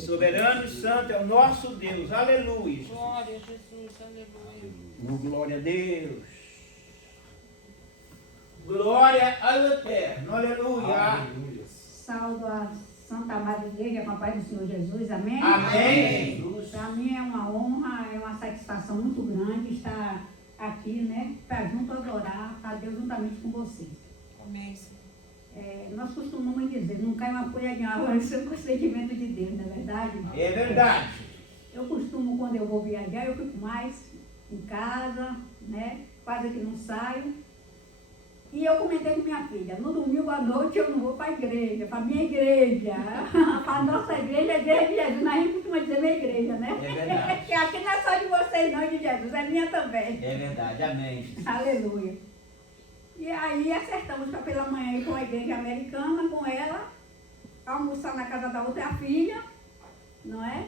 Soberano e santo é o nosso Deus. Aleluia. Jesus. Glória a Jesus, aleluia. Glória a Deus. Glória ao Eterno. Aleluia. Aleluia. Salvo a Santa Amada Igreja com a paz do Senhor Jesus. Amém? Amém. Jesus. Para mim é uma honra, é uma satisfação muito grande estar aqui, né? Para junto adorar a Deus juntamente com vocês. Amém, Senhor. Nós costumamos dizer, não cai uma folha de árvore, isso é um procedimento de Deus, não é verdade? É verdade. Eu costumo, quando eu vou viajar, eu fico mais em casa, né? Quase que não saio. E eu comentei com minha filha, no domingo à noite eu não vou para a igreja, para a minha igreja. Para a nossa igreja, a igreja de Jesus. A gente costuma dizer minha igreja, né? É verdade. Porque aqui não é só de vocês não, de Jesus, é minha também. É verdade. Amém. Aleluia. E aí acertamos para pela manhã ir com a igreja americana, com ela, almoçar na casa da outra filha, não é?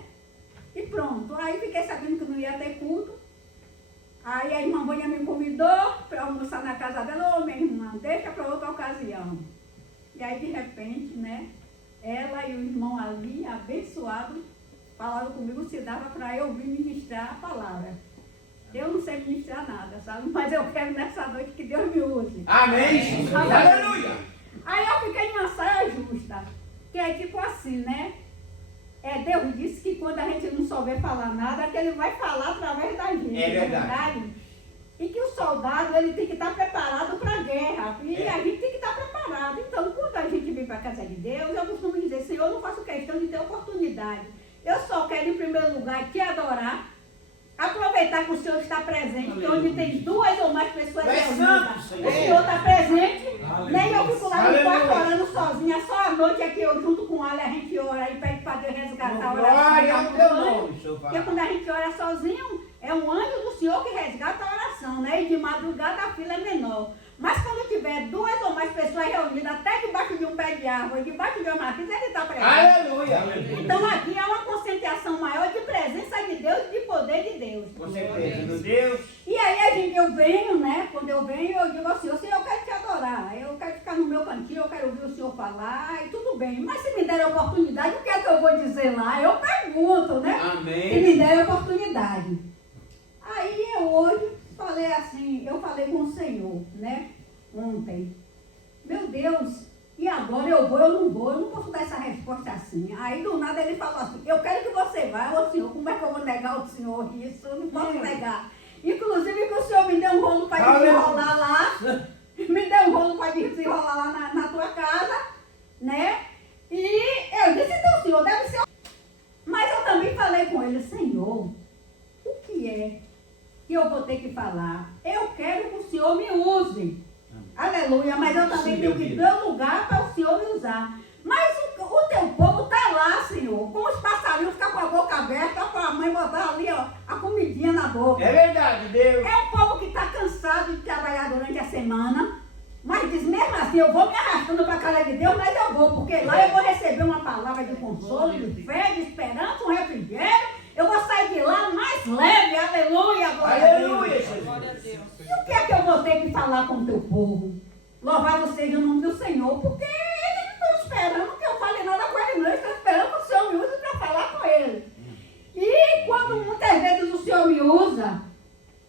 E pronto. Aí fiquei sabendo que não ia ter culto. Aí a irmã Vânia me convidou para almoçar na casa dela. Ô, minha irmã, deixa para outra ocasião. E aí, de repente, né, ela e o irmão ali, abençoado, falaram comigo se dava para eu vir ministrar a palavra. Eu não sei ministrar nada, sabe? Mas eu quero nessa noite que Deus me use. Amém. Jesus. Aleluia. Aí eu fiquei numa saia justa, que é tipo assim, né? Deus disse que quando a gente não souber falar nada, que Ele vai falar através da gente. É verdade. Não é verdade? E que o soldado, ele tem que estar preparado para a guerra. E a gente tem que estar preparado. Então, quando a gente vem para a casa de Deus, eu costumo dizer, Senhor, eu não faço questão de ter oportunidade. Eu só quero, em primeiro lugar, te adorar. Aproveitar que o Senhor está presente, porque onde tem duas ou mais pessoas reunidas, o Senhor está presente. Nem eu fico lá no quarto orando sozinha, só à noite aqui eu junto com ela, a gente ora e pede para Deus resgatar a oração. Glória ao teu nome, Senhor. Porque quando a gente ora sozinho, é um anjo do Senhor que resgata a oração, né? E de madrugada a fila é menor. Mas quando tiver duas ou mais pessoas reunidas, até debaixo de um pé de árvore, debaixo de uma marquise, ele está presente. Aleluia. Então aqui é uma concentração maior de presença de Deus e de poder de Deus. Com certeza, meu Deus. E aí eu venho, né? Quando eu venho, eu digo assim, Senhor, eu quero te adorar. Eu quero ficar no meu cantinho, eu quero ouvir o Senhor falar, e tudo bem. Mas se me der a oportunidade, o que é que eu vou dizer lá? Eu pergunto, né? Amém. Se me der a oportunidade. Aí eu hoje falei assim, eu falei com o Senhor, né? Ontem. Meu Deus, e agora eu vou, eu não posso dar essa resposta assim. Aí do nada ele falou assim, eu quero que você vá. Ô Senhor, como é que eu vou negar ao Senhor isso? Eu não posso negar. Inclusive que o Senhor me deu um rolo para desenrolar lá. Me deu um rolo para desenrolar lá na tua casa, né? E eu disse, então o Senhor deve ser. Mas eu também falei com ele, Senhor, o que é que eu vou ter que falar? Eu quero que o Senhor me use. Aleluia, mas eu também tenho que ter um lugar para o Senhor me usar. Mas o teu povo está lá, Senhor, com os passarinhos, ficar com a boca aberta, para a mãe botar ali, ó, a comidinha na boca. É verdade, Deus. É um povo que está cansado de trabalhar durante a semana, mas diz mesmo assim, eu vou me arrastando para a casa de Deus, mas eu vou, porque lá eu vou receber uma palavra de consolo, de fé, de esperança, um refrigério. Eu vou sair de lá mais leve, aleluia, glória Aleluia, a Deus. Jesus. Glória a Deus. E o que é que eu vou ter que falar com o teu povo? Louvado seja o nome do Senhor, porque eles não estão esperando que eu fale nada com ele, não. Eles estão esperando que o Senhor me use para falar com ele. E quando muitas vezes o Senhor me usa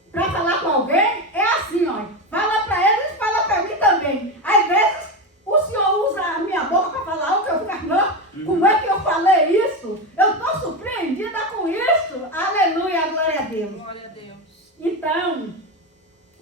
para falar com alguém, é assim, ó. Fala para eles, fala para mim também. Às vezes o Senhor usa a minha boca para falar algo que eu fico, não, como é que eu falei isso? Eu estou surpreendida com isso. Aleluia, glória a Deus. Glória a Deus. Então,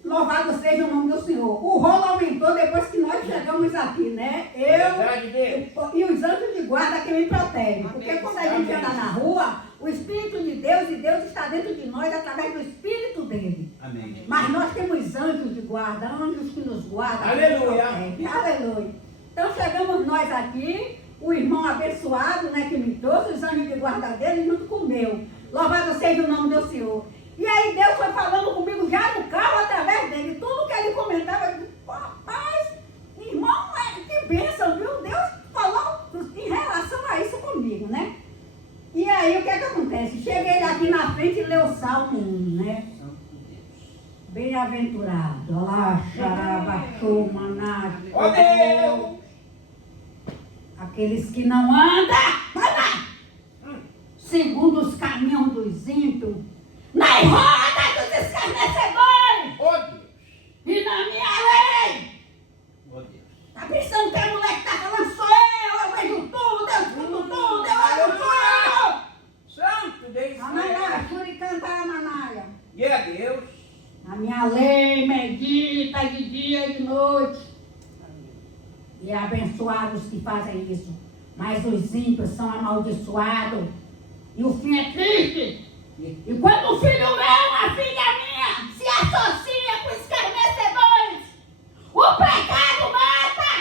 louvado seja o nome do Senhor. O rolo aumentou depois que nós chegamos aqui, né? Verdade, Deus. E os anjos de guarda que me protegem. Porque quando a gente anda na rua, o Espírito de Deus e Deus está dentro de nós através do Espírito dele. Amém. Mas nós temos anjos de guarda, anjos que nos guardam. Aleluia. Que nos protegem. Aleluia. Então chegamos nós aqui, o irmão abençoado, né, que me trouxe, os anjos de guarda dele junto com o meu. Louvado seja o nome do Senhor. E aí Deus foi falando comigo já no carro através dele. Tudo que ele comentava, eu disse, rapaz, irmão, que bênção, viu? Deus falou em relação a isso comigo, né? E aí o que é que acontece? Cheguei aqui na frente e leu o Salmo 1, né? Bem-aventurado, Alá, Xaraba, Maná, Ó Deus. aqueles que não andam, segundo os caminhos dos ímpios, nas rodas dos escarnecedores Ó Deus. e na minha lei. Ó Deus. Tá pensando que a mulher que tá falando sou eu vejo tudo, eu escuto tudo, eu olho tudo. Santo Deus. Amanhã, Shuri cantar a manaia. E é Deus. A minha lei medita de dia e de noite. E é abençoado os que fazem isso. Mas os ímpios são amaldiçoados. E o fim é triste. E quando um filho meu, uma filha minha, se associa com escarnecedores, o pecado mata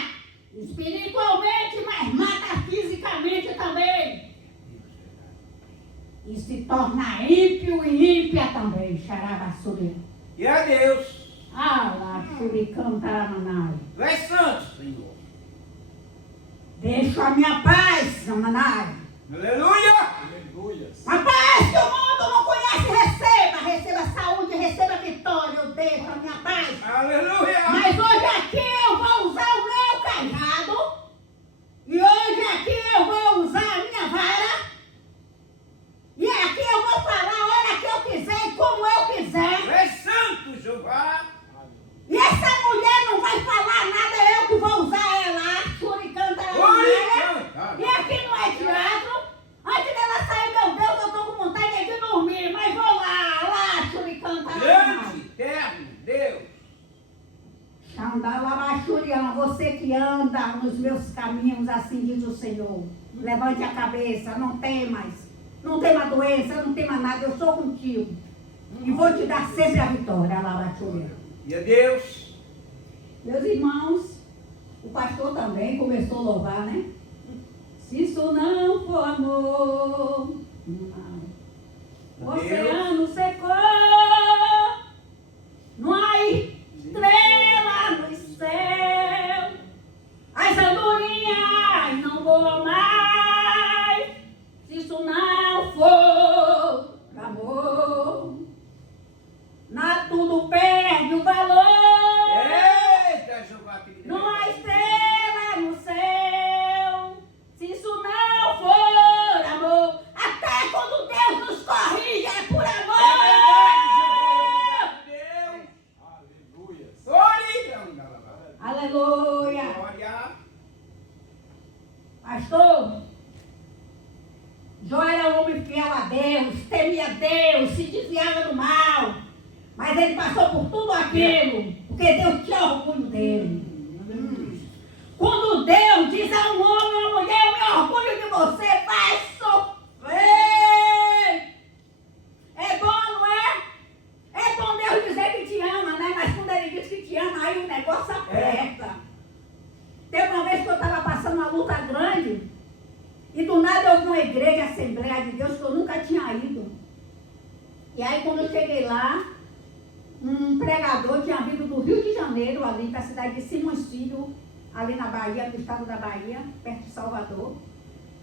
espiritualmente, mas mata fisicamente também. E se torna ímpio e ímpia também, xarabassuri. E é Deus. Ah, lá, xuricantaramanai. Tu és santo, Senhor. Deixa a minha paz, Manai. Aleluia. A paz que o mundo não conhece, receba. Receba saúde, receba vitória. Eu deixo a minha paz. Aleluia. Mas hoje aqui eu vou usar o meu cajado. E hoje aqui eu vou usar a minha vara. E aqui eu vou falar a hora que eu quiser e como eu quiser. Tu és santo, Jeová. E essa mulher não vai falar nada, é eu que vou usar ela. Xuricanta ela. E aqui não é teatro. Antes dela sair, meu Deus, eu tô com vontade de dormir. Mas vou lá, xuricanta ela. Grande, eterno, Deus. Xandalabachurião, você que anda nos meus caminhos, assim diz o Senhor. Levante a cabeça, não temas. Não tema doença, não tema nada, eu sou contigo. E vou te dar sempre a vitória, Alabachurião. E é Deus. Meus irmãos, o pastor também começou a louvar, né? Se isso não for amor, o oceano secou, não há estrela no céu, as andorinhas não voam mais, se isso não for amor, nada tudo perde o valor. Eita, Jeová, que Não há estrela no céu, se isso não for amor. Até quando Deus nos corrige é por amor. Aleluia. Glória. Pastor, Jó era um homem fiel a Deus, temia Deus, se desviava do mal. Mas ele passou por tudo aquilo, porque Deus tinha orgulho dele. Quando Deus diz a um homem ou uma mulher, eu me orgulho de você, vai sofrer. É bom, não é? É bom Deus dizer que te ama, né? Mas quando ele diz que te ama, aí o negócio aperta. Teve uma vez que eu estava passando uma luta grande, e do nada eu vi uma igreja, Assembleia de Deus, que eu nunca tinha ido. E aí quando eu cheguei lá, um pregador tinha vindo do Rio de Janeiro, ali para a cidade de Simões Filho, ali na Bahia, no estado da Bahia, perto de Salvador.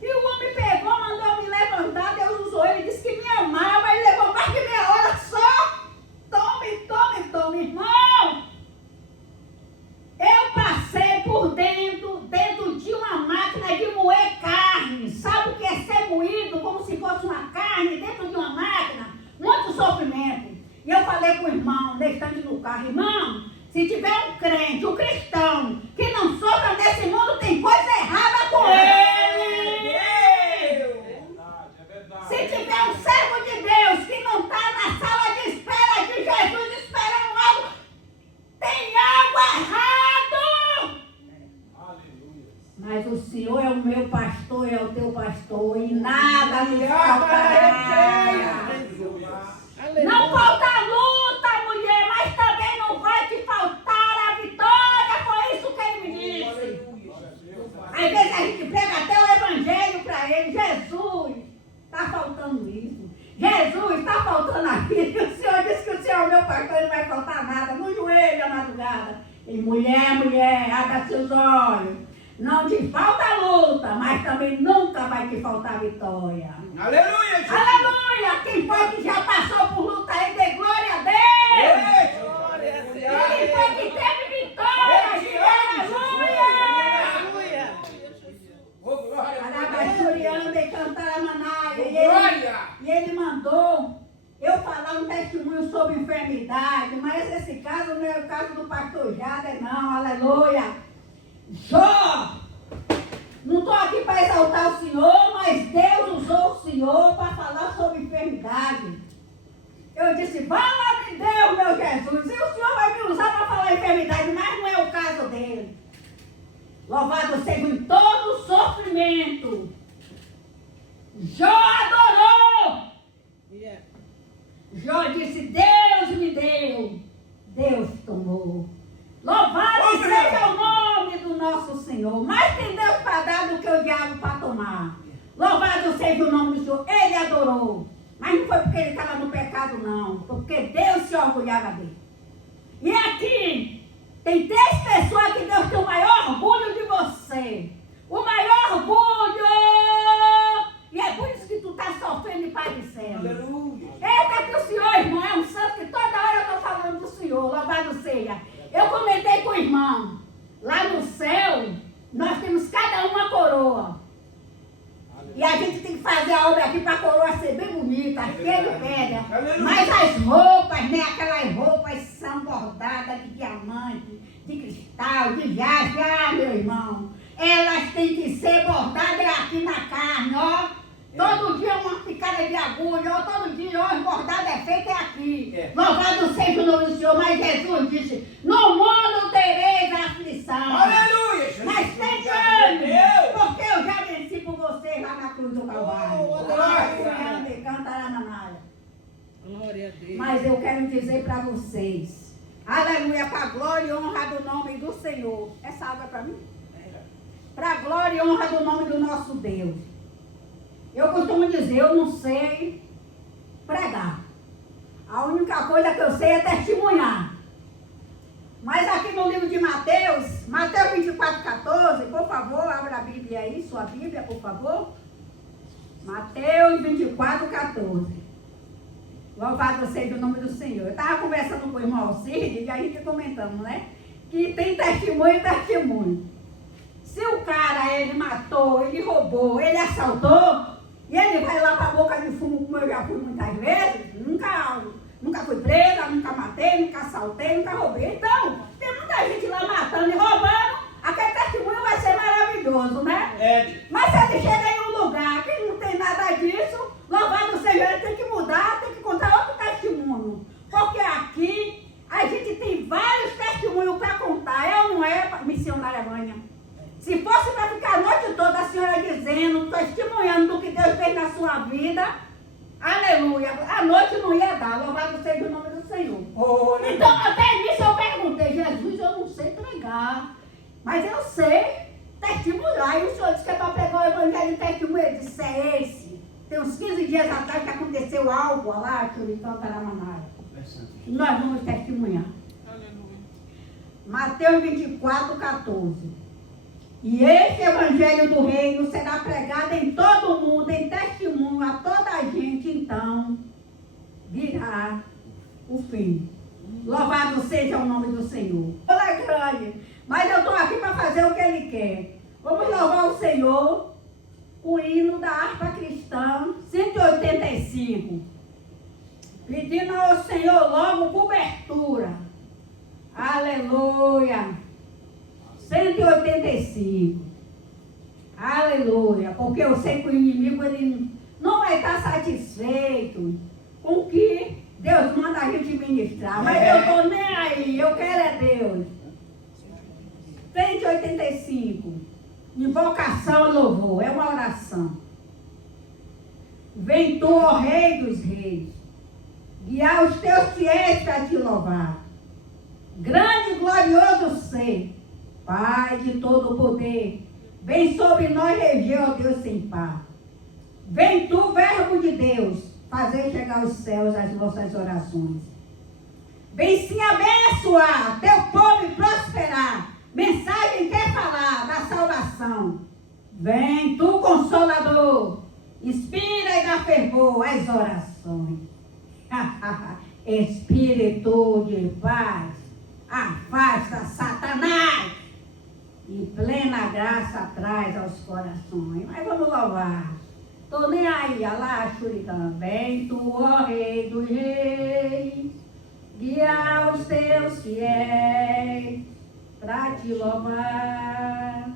E o homem pegou, mandou eu me levantar, Deus usou ele, disse que me amava, ele levou mais de meia hora só. Tome, irmão. Eu passei por dentro de uma máquina de moer carne. Sabe o que é ser moído como se fosse uma carne dentro de uma máquina? Muito sofrimento. E eu falei com o irmão, deixando no carro, irmão, se tiver um crente, um cristão, que não sofra nesse mundo, tem coisa errada com ele. Se tiver um servo de Deus que não está na sala de espera de Jesus esperando algo, tem algo errado. Mas o Senhor é o meu pastor, é o teu pastor, e nada me faltará. Não falta luta, mulher, mas também não vai te faltar a vitória. Foi isso que ele me disse. Às vezes a gente prega até o evangelho para ele. Jesus, está faltando isso. Jesus, está faltando aquilo. O Senhor disse que o Senhor é o meu pastor, ele não vai faltar nada. No joelho, à madrugada. E mulher, abra seus olhos. Não te falta luta, mas também nunca vai te faltar vitória. Aleluia, Jesus. Aleluia! Quem foi que já passou por luta aí, dê glória a Deus! Glória a Deus. Quem foi que teve vitória, diga aleluia! Oh, glória a Deus. Arabachuriando e cantar a Oh, manaia. glória enfermidade, mas esse caso não é o caso do pastor Jader, não, aleluia. Jó, não estou aqui para exaltar o Senhor, mas Deus usou o Senhor para falar sobre enfermidade. Eu disse, fala-me Deus, meu Jesus, e o Senhor vai me usar para falar enfermidade, mas não é o caso dele. Louvado seja em todo sofrimento. Jó adorou. Yeah. Jó disse, Deus me deu, Deus tomou. Louvado seja o nome do nosso Senhor. Mais tem Deus para dar do que o diabo para tomar. Louvado seja o nome do Senhor. Ele adorou. Mas não foi porque ele estava no pecado, não. Foi porque Deus se orgulhava dele. E aqui, tem 3 pessoas que Deus tem o maior orgulho de você. O maior orgulho. E é por isso que tu está sofrendo e padecendo. Aleluia. Eita que o Senhor, irmão, é um santo que toda hora eu estou falando do Senhor. Louvado seja. Eu comentei com o irmão. Lá no céu, nós temos cada uma coroa. E a gente tem que fazer a obra aqui para a coroa ser bem bonita, cheia de pedra. Mas as roupas, né? Aquelas roupas são bordadas de diamante, de cristal, de jaspe. Ah, meu irmão, elas têm que ser bordadas aqui na carne, ó. Todo dia uma picada de agulha, ó. Todo dia, ó, bordado é feito aqui. Louvado seja o nome do Senhor. Mas Jesus disse, no mundo tereis aflição. Aleluia. Jesus. Mas tem Deus. porque eu já venci por vocês lá na cruz do Calvário. Glória a Deus. Mas eu quero dizer para vocês, aleluia, para a glória e honra do nome do Senhor. Essa água é para mim? Para a glória e honra do nome do nosso Deus. Eu costumo dizer, eu não sei pregar. A única coisa que eu sei é testemunhar. Mas aqui no livro de Mateus, Mateus 24:14, por favor, abra a Bíblia aí, sua Bíblia, por favor. Mateus 24:14. Louvado seja o nome do Senhor. Eu estava conversando com o irmão Alcide e a gente comentamos, né? Que tem testemunho e testemunho. Se o cara, ele matou, ele roubou, ele assaltou, e ele vai lá para a boca de fumo, como eu já fui muitas vezes, nunca fui presa, nunca matei, nunca assaltei, nunca roubei. Então, tem muita gente lá matando e roubando, aquele testemunho vai ser maravilhoso, né? Mas se ele chega em um lugar que não tem nada disso, louvado seja, ele tem que mudar, tem que contar outro testemunho. Porque aqui a gente tem vários testemunhos para contar, é ou não é, missionária Vânia? Se fosse para ficar a noite toda a senhora dizendo, testemunhando do que Deus fez na sua vida, aleluia, a noite não ia dar, louvado seja o nome do Senhor. Então até nisso eu perguntei, Jesus, eu não sei pregar, mas eu sei testemunhar. E o Senhor disse que é para pegar o evangelho de testemunho. Eu disse, é esse. Tem uns 15 dias atrás que aconteceu algo lá, que eu então Taramanaia. Nós vamos testemunhar. Aleluia. Mateus 24:14. E esse evangelho do reino será pregado em todo o mundo, em testemunho a toda a gente, então virá o fim. Louvado seja o nome do Senhor. Olha é grande, mas eu estou aqui para fazer o que Ele quer. Vamos louvar o Senhor com o hino da harpa cristã 185. Pedindo ao Senhor logo cobertura. Aleluia. 185. Aleluia. Porque eu sei que o inimigo ele não vai estar satisfeito com o que Deus manda a gente ministrar. Mas eu estou nem aí. Eu quero é Deus. 185. Invocação e louvor. É uma oração. Vem tu, ó Rei dos Reis, guiar os teus fiéis para te louvar. Grande e glorioso ser, Pai de todo o poder, vem sobre nós reger, ó Deus sem par. Vem tu, verbo de Deus, fazer chegar aos céus as nossas orações. Vem sim abençoar teu povo e prosperar. Mensagem quer falar da salvação. Vem tu, Consolador, inspira e dá fervor às orações. Espírito de paz, afasta Satanás e plena graça traz aos corações. Mas vamos louvar. Tô nem aí, Alá, Xuricã. Vem tu, ó Rei dos Reis, guia os teus fiéis pra te louvar.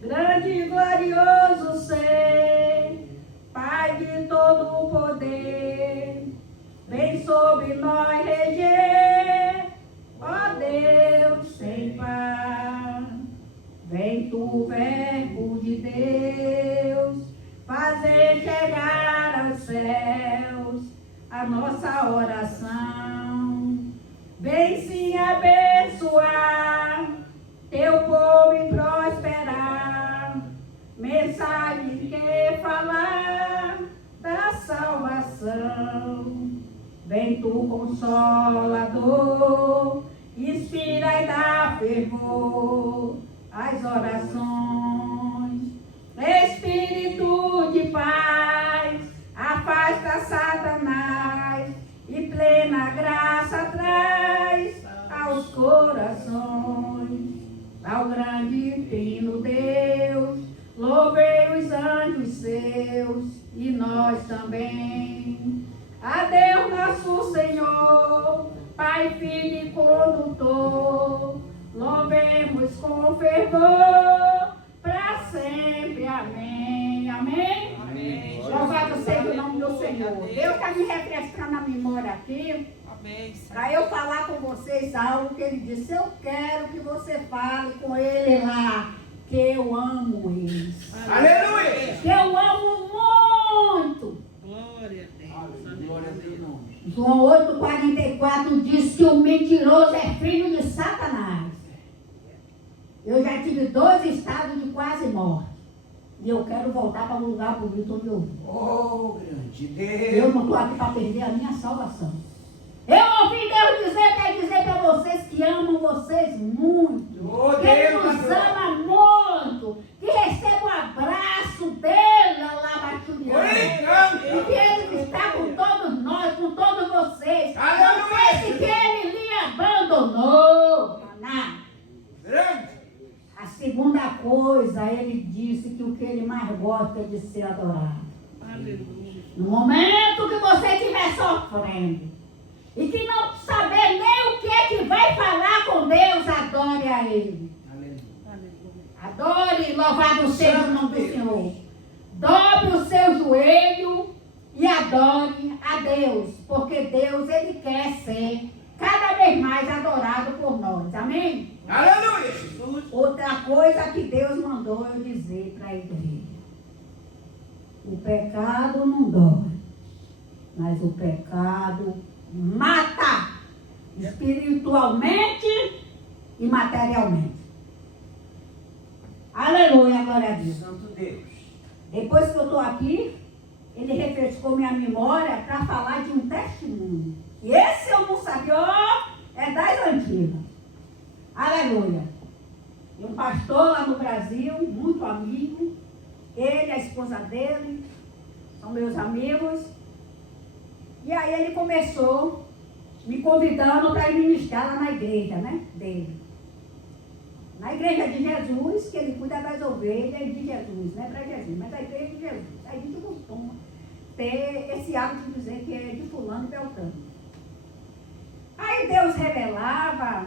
Grande e glorioso ser, Pai de todo o poder, vem sobre nós reger, ó Deus sem par. Vem tu, Verbo de Deus, fazer chegar aos céus a nossa oração. Vem sim abençoar teu povo e prosperar, mensagem que falar da salvação. Vem tu, Consolador, inspira e dá fervor às orações. Espírito de paz, afasta Satanás e plena graça traz aos corações. Ao grande Trino Deus, louvei os anjos seus e nós também. A Deus nosso Senhor, Pai, Filho e Condutor, louvemos com fervor para sempre. Amém. Amém? Amém. Louvado seja o nome do Senhor. Deus está me refrescando a memória aqui. Amém, Senhor. Para eu falar com vocês algo que ele disse. Eu quero que você fale com ele lá, que eu amo eles. Aleluia. Que eu amo muito. Glória a Deus. Glória a Deus. João 8,44 diz que o mentiroso é filho de Satanás. Eu já tive 2 estados de quase morte. E eu quero voltar para um lugar bonito onde eu vim. Oh, grande Eu Deus. não estou aqui para perder a minha salvação. Eu ouvi Deus dizer, quer dizer para vocês que amam vocês muito. Oh, Que Ele Deus. nos ama muito. Que receba o abraço dele lá baixuriano. E que Ele está com todos nós, com todos vocês. Não pense que Ele lhe abandonou. Não. Grande. A segunda coisa, Ele disse que o que Ele mais gosta é de ser adorado. Aleluia. No momento que você estiver sofrendo e que não saber nem o que é que vai falar com Deus, adore a Ele. Adore, louvado seja o nome do Senhor. Dobre o seu joelho e adore a Deus, porque Deus, Ele quer ser cada vez mais adorado por nós. Amém? Aleluia, Jesus. Outra coisa que Deus mandou eu dizer para a igreja. O pecado não dói, mas o pecado mata espiritualmente e materialmente. Aleluia, glória a Deus. Santo Deus. Depois que eu estou aqui, ele refrescou minha memória para falar de um testemunho. E esse eu não sabia, ó, é das antigas. Aleluia. E um pastor lá no Brasil, muito amigo, ele, a esposa dele, são meus amigos. E aí ele começou me convidando para ir ministrar lá na igreja, né, dele. Na igreja de Jesus, que ele cuida das ovelhas de Jesus, não é para Jesus, mas a igreja de Jesus. A gente costuma ter esse hábito de dizer que é de fulano e beltrano. Aí Deus revelava,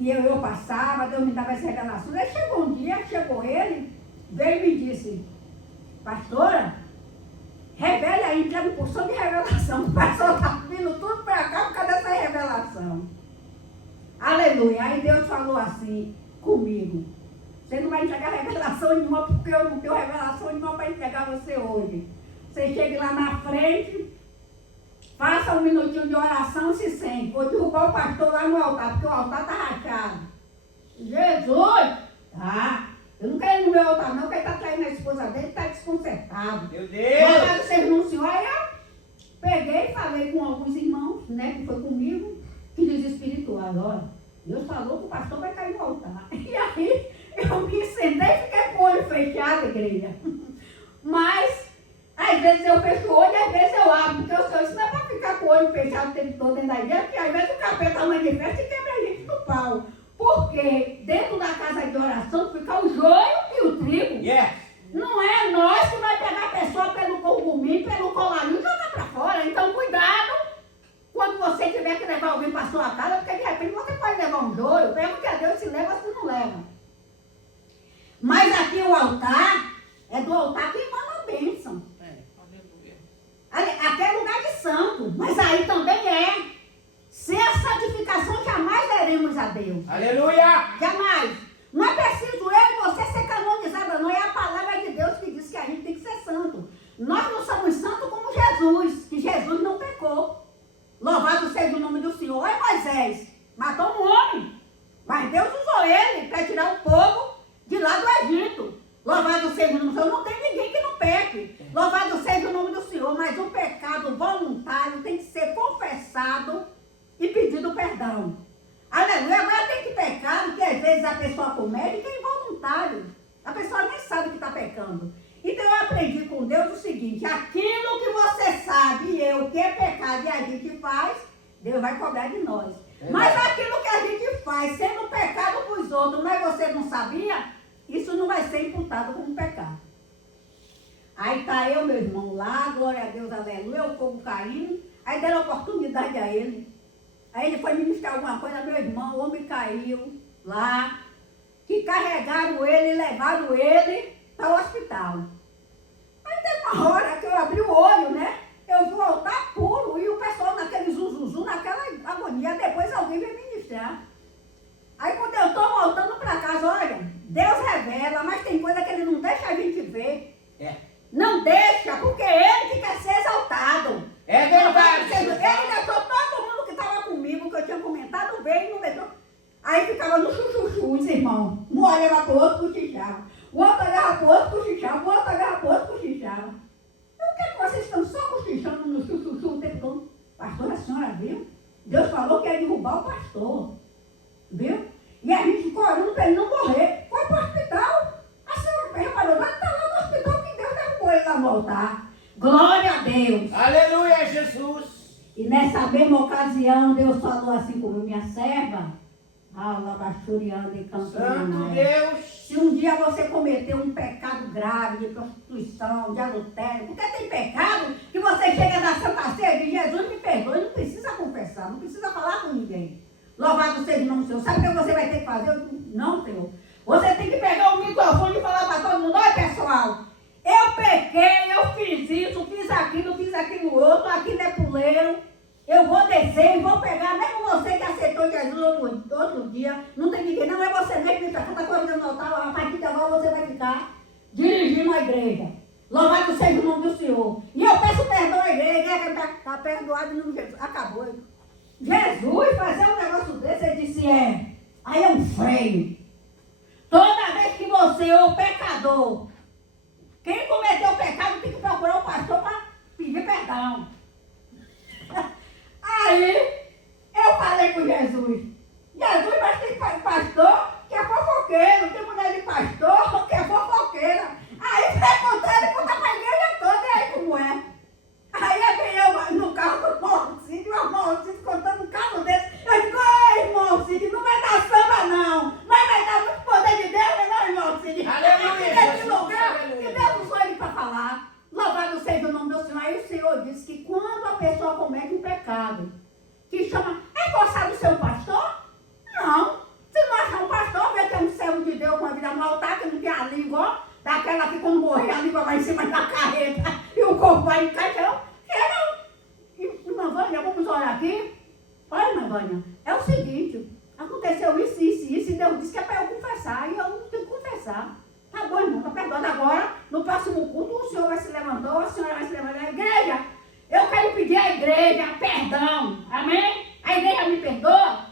e eu passava, Deus me dava essa revelação. Aí chegou um dia, chegou ele, veio e me disse, pastora, revele aí, que é uma porção de revelação. O pastor está vindo tudo para cá por causa dessa revelação. Aleluia. Aí Deus falou assim comigo, você não vai entregar revelação nenhuma, porque eu não tenho revelação nenhuma para entregar você hoje. Você chegue lá na frente, faça um minutinho de oração, se sente. Vou derrubar o pastor lá no altar, porque o altar está rachado. Jesus! Tá. Eu não quero ir no meu altar não, porque ele está traindo a esposa dele, está desconcertado. Meu Mas Deus. vocês não se olham. Eu peguei e falei com alguns irmãos, né, que foi comigo, filhos espirituais, olha. Deus falou que o pastor vai cair no altar. E aí eu me sentei e fiquei com o olho fechado, igreja. Mas às vezes eu fecho o olho e às vezes eu abro, porque eu sou isso não é para ficar com o olho fechado o tempo todo dentro da igreja, porque às vezes o capeta manifesta e quebra a gente no pau. Porque dentro da casa de oração fica o joio e o trigo. Yes. Não é nós que vai pegar a pessoa pelo coguminho, pelo colarinho e jogar para fora. Então cuidado Quando você tiver que levar alguém para sua casa, porque de repente você pode levar um joio, pergunte a Deus se leva ou se não leva. Mas aqui o altar é do altar que emana a bênção. Aleluia. Aqui é lugar de santo, mas aí também é. Sem a santificação jamais veremos a Deus. Aleluia. Jamais. Não é preciso eu e você ser canonizada, não. É a palavra de Deus que diz que a gente tem que ser santo. Nós não somos santos como Jesus, que Jesus não pecou. Louvado seja o nome do Senhor. Olha Moisés, matou um homem, mas Deus usou ele para tirar o povo de lá do Egito. Louvado seja o nome do Senhor. Não tem ninguém que não peque. Louvado seja o nome do Senhor. Mas o pecado voluntário tem que ser confessado e pedido perdão. Aleluia. Agora tem que pecado que às vezes a pessoa comete que é involuntário. A pessoa nem sabe que está pecando. Então eu aprendi com Deus o seguinte: aquilo que você sabe e eu que é pecado e a gente faz, Deus vai cobrar de nós. Mas aquilo que a gente faz, sendo pecado para os outros, mas você não sabia, isso não vai ser imputado como pecado. Aí está eu, meu irmão, lá, glória a Deus, aleluia, o fogo caindo, aí deram oportunidade a ele. Aí ele foi ministrar alguma coisa, meu irmão, o homem caiu lá, que carregaram ele e levaram ele para o hospital. Aí teve uma hora que eu abri o olho, né? Eu vi o altar puro e o pessoal naquele zuzuzu, naquela agonia. Depois alguém veio ministrar. Aí quando eu estou voltando para casa, olha, Deus revela, mas tem coisa que ele não deixa a gente ver. Não deixa, porque ele que quer ser exaltado. É verdade. Ele deixou todo mundo que estava comigo, que eu tinha comentado, veio e não deixou. Aí ficava no chuchuchu, os irmãos. Um olhava para o outro, cochichava. O outro olhava para o outro, cochichava. O outro olhava para o outro, cochichava. Por que vocês estão só cochichando no chuchuchu o tempo todo? Pastor, a senhora viu? Deus falou que ia derrubar o pastor. Viu? E a gente ficou orando para ele não morrer. Foi para o hospital. A senhora reparou, vai estar lá no hospital que Deus derrubou ele lá no altar. Glória a Deus. Aleluia, Jesus. E nessa mesma ocasião, Deus falou assim como minha serva. Santo Deus. Se um dia você cometeu um pecado grave de prostituição, de adultério, porque tem pecado que você chega na Santa Ceia e diz: Jesus me perdoe, não precisa confessar, não precisa falar com ninguém. Louvado seja o nome do Senhor. Sabe o que você vai ter que fazer? Não, Senhor. Você tem que pegar o microfone e falar para todo mundo: olha, pessoal, eu pequei, eu fiz isso, fiz aquilo outro, aqui não é puleiro. Eu vou descer e vou pegar, mesmo você que aceitou Jesus outro dia, não tem ninguém, não, é você mesmo que está correndo no altar, a partir de agora você vai ficar dirigindo a igreja. Louvado seja o nome do Senhor. E eu peço perdão à igreja, está perdoado em nome de Jesus. Acabou. Jesus fazer um negócio desse, ele disse: aí é um freio. Toda vez que você é o pecador, quem cometeu o pecado tem que procurar o pastor para pedir perdão. Aí, eu falei com Jesus: Jesus, mas tem pastor que é fofoqueiro, tem mulher de pastor que é fofoqueira. Aí, perguntando, ele conta para a igreja toda, e aí como é? Aí, eu no carro do irmão Cid, o irmão Cid contando um carro desse. Eu digo: irmão Cid, não vai dar samba não, mas vai dar muito poder de Deus, não, irmão Cid? Aleluia, Nesse Jesus, lugar aleluia. que Deus usou ele para falar. Louvado seja o nome do Senhor. Aí o Senhor disse que quando a pessoa comete um pecado, que chama, é forçado o seu pastor? Não. Se não achar um pastor, vê que é um servo de Deus com a vida no altar, que não tem a língua, daquela que quando morrer a língua vai em cima da carreta e o corpo vai encaixar. Irmã Vânia, vamos olhar aqui. Olha, irmã Vânia, é o seguinte, aconteceu isso, e Deus disse que é para eu confessar, e eu não tenho que confessar. Tá bom, irmão, está perdoado. Agora, no próximo culto, o senhor vai se levantar, ou a senhora vai se levantar. A igreja, eu quero pedir à igreja perdão. Amém? A igreja me perdoa.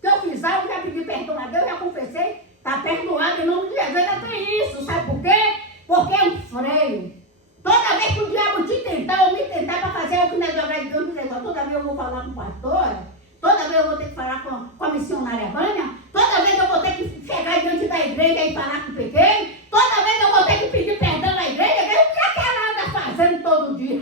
Se eu fiz algo, eu já pedi perdão a Deus, já confessei. Está perdoado em nome de Jesus. Ainda tem isso. Sabe por quê? Porque é um freio. Toda vez que o diabo te tentar, ou me tentar para fazer algo que não é do de Deus, toda vez eu vou falar com o pastor, toda vez eu vou ter que falar com a missionária Vânia, toda vez eu vou ter que chegar diante da igreja e falar que pequei, toda vez eu vou ter que pedir perdão à igreja. O que é que ela anda fazendo todo dia?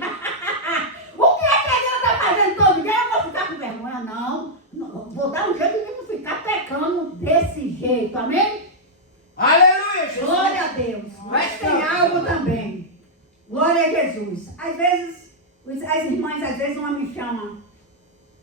O que é que ela anda fazendo todo dia? Eu vou ficar com vergonha? Não. Vou dar um jeito de não ficar pecando desse jeito. Amém? Aleluia, Jesus. Glória a Deus. Mas tem algo também. Glória a Jesus. Às vezes, as irmãs, uma me chamam: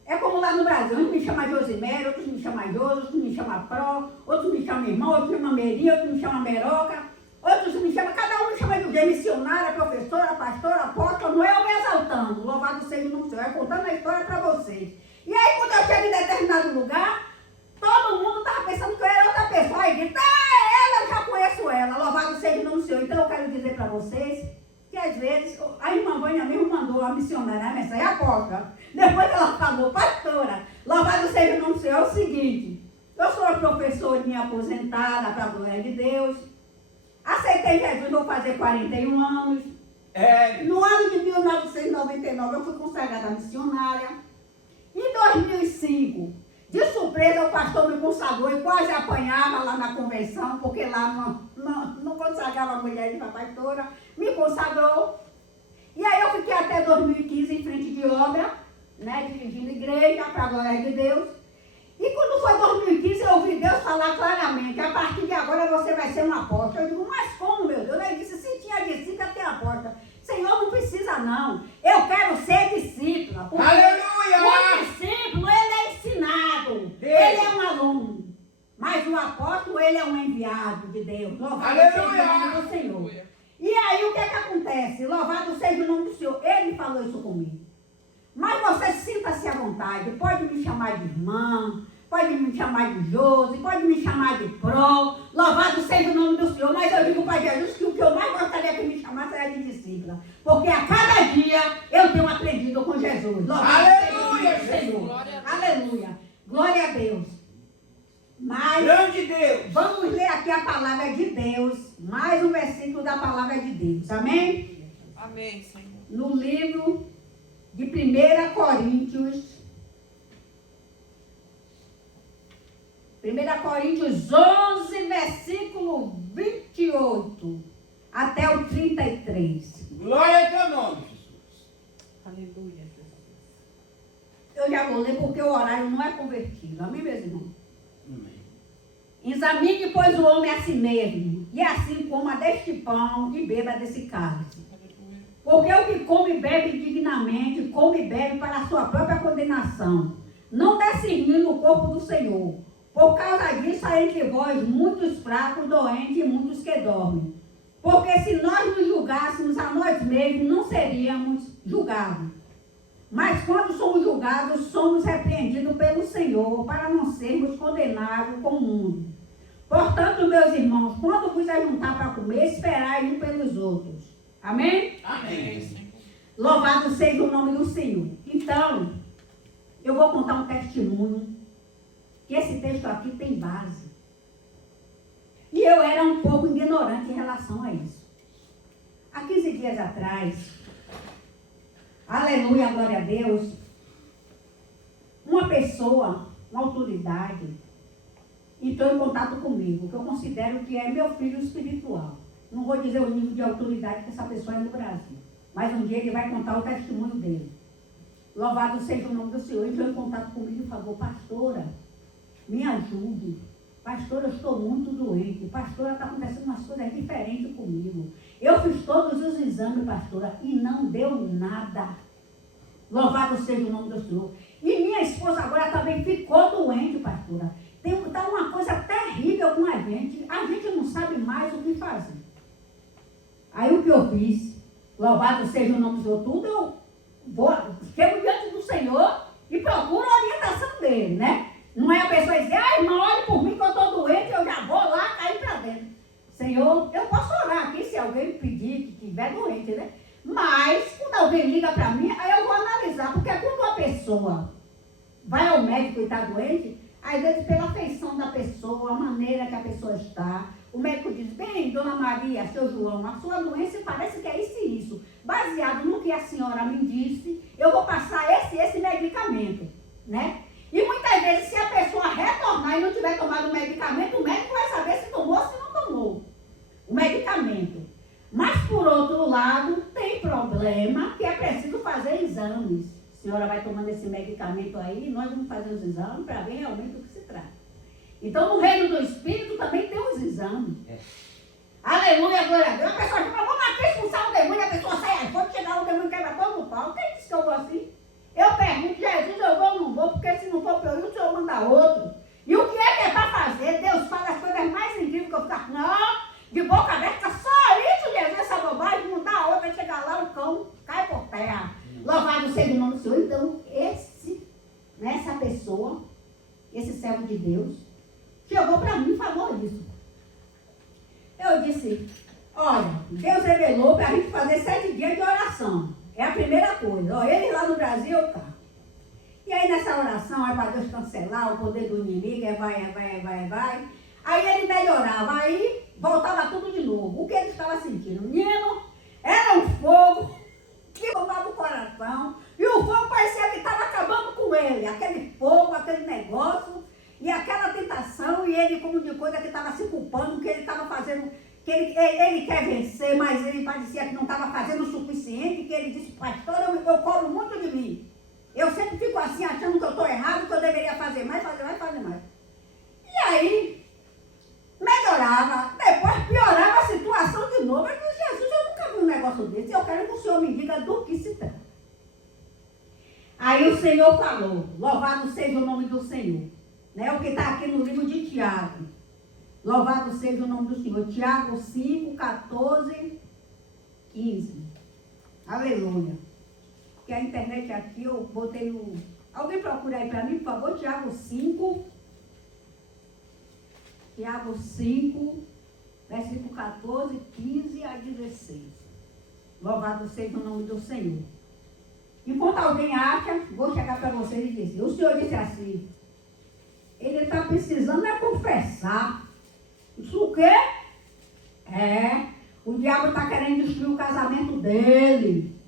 É como lá no Brasil, uns me chamam Josimere, outros me chamam Josi, outros me chamam Pro, outros me chamam irmão, outros me chamam Meri, outros me chamam Meroca, outros me chamam, cada um me chama de um jeito, missionária, professora, pastora, apóstola, não é eu me exaltando, louvado seja o nome do Senhor, é contando a história para vocês. E aí quando eu chego em determinado lugar, todo mundo estava pensando que eu era outra pessoa, aí grita, ela, eu já conheço ela, louvado seja o nome do Senhor. Então eu quero dizer para vocês que às vezes, a irmã Vânia mesmo mandou a missionária, a mensagem, apóstola. Depois que ela falou, pastora, louvado seja o nome do Senhor, é o seguinte, eu sou uma professorinha aposentada, para a glória de Deus, aceitei Jesus, vou fazer 41 anos. No ano de 1999 eu fui consagrada missionária. Em 2005, de surpresa, o pastor me consagrou e quase apanhava lá na convenção, porque lá não consagrava mulher para pastora, me consagrou. E aí eu fiquei até 2015 em frente de obra, né, dirigindo igreja para a glória de Deus. E quando foi 2015, eu ouvi Deus falar claramente, a partir de agora você vai ser um apóstolo. Eu digo, mas como, meu Deus? Ele disse, se tinha discípula, tem apóstolo. Senhor, não precisa não. Eu quero ser discípula. Aleluia! O discípulo, ele é ensinado. Ele é um aluno. Mas o apóstolo, ele é um enviado de Deus. Louvado seja o nome do Senhor. E aí, o que é que acontece? Louvado seja o nome do Senhor. Ele falou isso comigo. Mas você sinta-se à vontade. Pode me chamar de irmã. Pode me chamar de Josi, pode me chamar de Pro, louvado seja o nome do Senhor, mas eu digo para Jesus que o que eu mais gostaria que me chamasse era de discípula, porque a cada dia eu tenho aprendido com Jesus. Aleluia, Senhor. Aleluia. Glória a Deus. Mas grande Deus. Vamos ler aqui a palavra de Deus, mais um versículo da palavra de Deus. Amém? Amém, Senhor. No livro de 1 Coríntios, 1 Coríntios 11, versículo 28 até o 33. Glória ao teu nome, Jesus. Aleluia, Jesus. Eu já vou ler porque o horário não é convertido. Amém, meus irmãos? Amém. Examine, pois, o homem a si mesmo, e assim coma deste pão e beba desse cálice. Aleluia. Porque o que come e bebe dignamente, come e bebe para a sua própria condenação, não discernindo o corpo do Senhor. Por causa disso há entre vós muitos fracos, doentes e muitos que dormem. Porque se nós nos julgássemos a nós mesmos, não seríamos julgados. Mas quando somos julgados, somos repreendidos pelo Senhor, para não sermos condenados com o mundo. Portanto, meus irmãos, quando vos ajuntar para comer, esperai um pelos outros. Amém? Amém. Senhor. Louvado seja o nome do Senhor. Então, eu vou contar um testemunho, que esse texto aqui tem base. E eu era um pouco ignorante em relação a isso. Há 15 dias atrás, aleluia, glória a Deus, uma pessoa, uma autoridade, entrou em contato comigo, que eu considero que é meu filho espiritual. Não vou dizer o nível de autoridade que essa pessoa é no Brasil, mas um dia ele vai contar o testemunho dele. Louvado seja o nome do Senhor. Entrou em contato comigo e falou, pastora, me ajude. Pastora, eu estou muito doente. Pastora, está acontecendo umas coisas diferentes comigo. Eu fiz todos os exames, pastora, e não deu nada. Louvado seja o nome do Senhor. E minha esposa agora também ficou doente, pastora. Está uma coisa terrível com a gente. A gente não sabe mais o que fazer. Aí o que eu fiz? Louvado seja o nome do Senhor. Tudo eu chego diante do Senhor e procuro a orientação dele, né? Não é a pessoa dizer, irmão, olhe por mim que eu estou doente, eu já vou lá cair para dentro. Senhor, eu posso orar aqui se alguém pedir que estiver doente, né? Mas, quando alguém liga para mim, aí eu vou analisar, porque quando uma pessoa vai ao médico e está doente, às vezes pela feição da pessoa, a maneira que a pessoa está, o médico diz, bem, dona Maria, seu João, a sua doença parece que é isso e isso. Baseado no que a senhora me disse, eu vou passar esse medicamento, né? E muitas vezes, se a pessoa retornar e não tiver tomado o medicamento, o médico vai saber se tomou ou se não tomou o medicamento. Mas, por outro lado, tem problema que é preciso fazer exames. A senhora vai tomando esse medicamento aí, nós vamos fazer os exames para ver realmente do que se trata. Então, no reino do Espírito também tem os exames. Aleluia, glória a Deus. A pessoa diz, vamos aqui expulsar o demônio, a pessoa sai, pode chegar o demônio e quebra todo o pau. Quem disse que eu vou assim? Eu pergunto, Jesus, eu vou ou não vou? Porque se não for para eu ir, o Senhor manda outro. E o que é para fazer? Deus fala as coisas mais incríveis que eu ficar, não, de boca aberta, só isso, Jesus, essa bobagem, não dá outra, chegar lá, o cão cai por terra. Louvado seja o nome do Senhor. Então, essa pessoa, esse servo de Deus, chegou para mim e falou isso. Eu disse, olha, Deus revelou para a gente fazer 7 dias de oração. É a primeira coisa. Ó, ele lá no Brasil, eu cá. E aí nessa oração é para Deus cancelar o poder do inimigo, vai. Aí ele melhorava, aí voltava tudo de novo. O que ele estava sentindo? Menino, era um fogo que tomava o coração. E o fogo parecia que estava acabando com ele. Aquele fogo, aquele negócio, e aquela tentação, e ele como de coisa que estava se culpando, que ele estava fazendo, que ele quer vencer, mas ele parecia que não estava fazendo o suficiente, que ele disse, pastor, eu cobro muito de mim. Eu sempre fico assim, achando que eu estou errado, que eu deveria fazer mais. E aí, melhorava, depois piorava a situação de novo. Eu disse, Jesus, eu nunca vi um negócio desse, eu quero que o Senhor me diga do que se trata. Aí o Senhor falou, louvado seja o nome do Senhor. Né? O que está aqui no livro de Tiago. Louvado seja o nome do Senhor. Tiago 5, 14, 15. Aleluia. Que a internet aqui, eu botei no... Alguém procura aí para mim, por favor, Tiago 5, versículo 14, 15 a 16. Louvado seja o nome do Senhor. Enquanto alguém acha, vou chegar para vocês e dizer, o Senhor disse assim, ele está precisando é confessar. Isso o quê? O diabo está querendo destruir o casamento dele.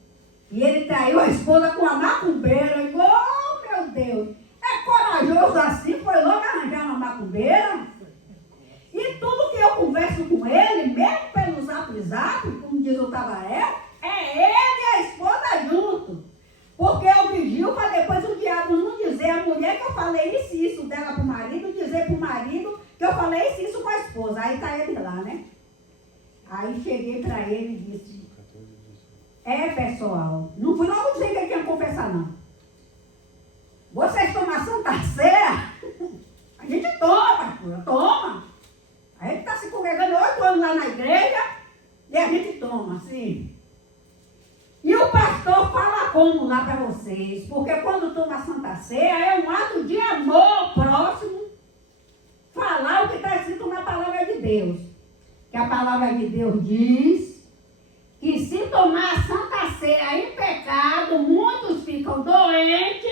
E ele traiu a esposa com a macumbeira. E, oh, meu Deus! É corajoso assim, foi logo arranjar uma macumbeira. E tudo que eu converso com ele, mesmo pelo zap, como diz o Tabaré, é ele e a esposa junto. Porque eu vigio para depois o diabo não dizer à mulher que eu falei isso dela para o marido, dizer para o marido que eu falei isso com a esposa. Aí está ele lá, né? Aí cheguei para ele e disse, pessoal, não fui logo dizer que ele tinha que confessar, não. Vocês tomam a Santa Ceia? A gente toma, pastora, toma. A gente está se congregando 8 anos lá na igreja e a gente toma, assim. E o pastor fala como lá para vocês, porque quando toma a Santa Ceia é um ato de amor ao próximo, falar o que está escrito na palavra de Deus. Que a palavra de Deus diz que se tomar a Santa Ceia em pecado, muitos ficam doentes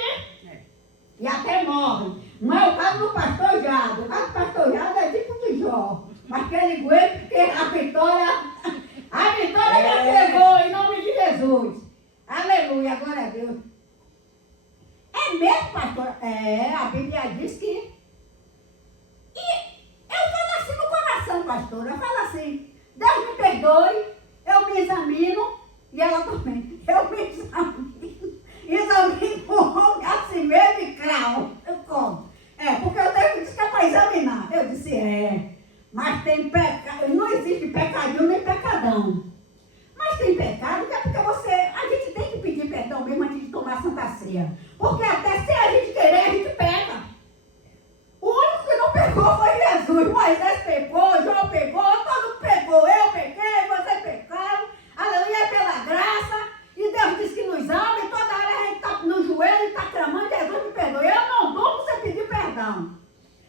e até morrem. Não é o caso do pastor Jado. O caso do pastor Jado é tipo de Jó. Mas que ele aguenta, porque a vitória já chegou em nome de Jesus. Aleluia, glória a Deus. É mesmo, pastor? A Bíblia diz que... E eu falo assim no coração, pastor. Eu falo assim, Deus me perdoe, eu me examino, e ela também. Eu me examino o homem assim mesmo e cravo. Eu como. Porque eu tenho que para examinar. Eu disse, mas tem pecado, não existe pecadinho nem pecadão. Mas tem pecado que é porque a gente tem que pedir perdão mesmo antes de tomar a Santa Ceia. Porque até se a gente querer, a gente peca. O único que não pecou foi Jesus. Moisés pecou, João pecou, todo mundo pecou. Eu pequei, você pecou. Aleluia, pela graça. E Deus diz que nos ama e toda hora a gente está no joelho e está clamando, Jesus me perdoe. Eu não durmo sem pedir perdão.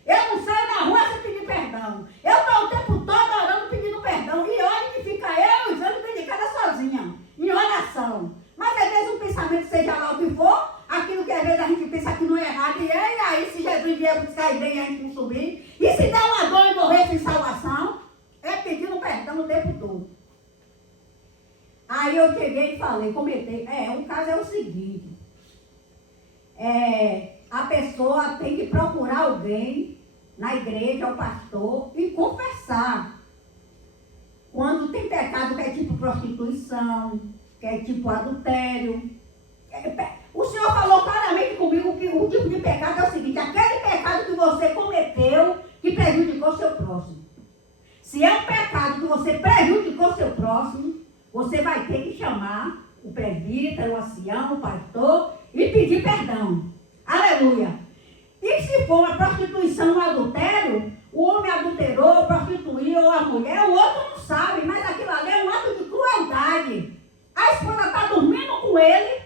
Eu não saio na rua sem pedir perdão. Eu estou o tempo todo orando, pedindo perdão. E olha que fica eu usando bem de cada sozinha, em oração. Mas às vezes o pensamento, seja lá o que for, aquilo que às vezes a gente pensa que não é errado, e aí se Jesus vier buscar a ideia, a gente não subir. E se der uma dor e morrer sem salvação, é pedindo perdão o tempo todo. Aí eu cheguei e falei, comentei, o caso é o seguinte, a pessoa tem que procurar alguém na igreja, o pastor, e confessar. Quando tem pecado que é tipo prostituição, que é tipo adultério. O Senhor falou claramente comigo que o tipo de pecado é o seguinte, aquele pecado que você cometeu que prejudicou seu próximo. Se é um pecado que você prejudicou seu próximo, você vai ter que chamar o presbítero, o ancião, o pastor e pedir perdão. Aleluia. E se for uma prostituição, um adultério, o homem adulterou, prostituiu a mulher, o outro não sabe, mas aquilo ali é um ato de crueldade. A esposa está dormindo com ele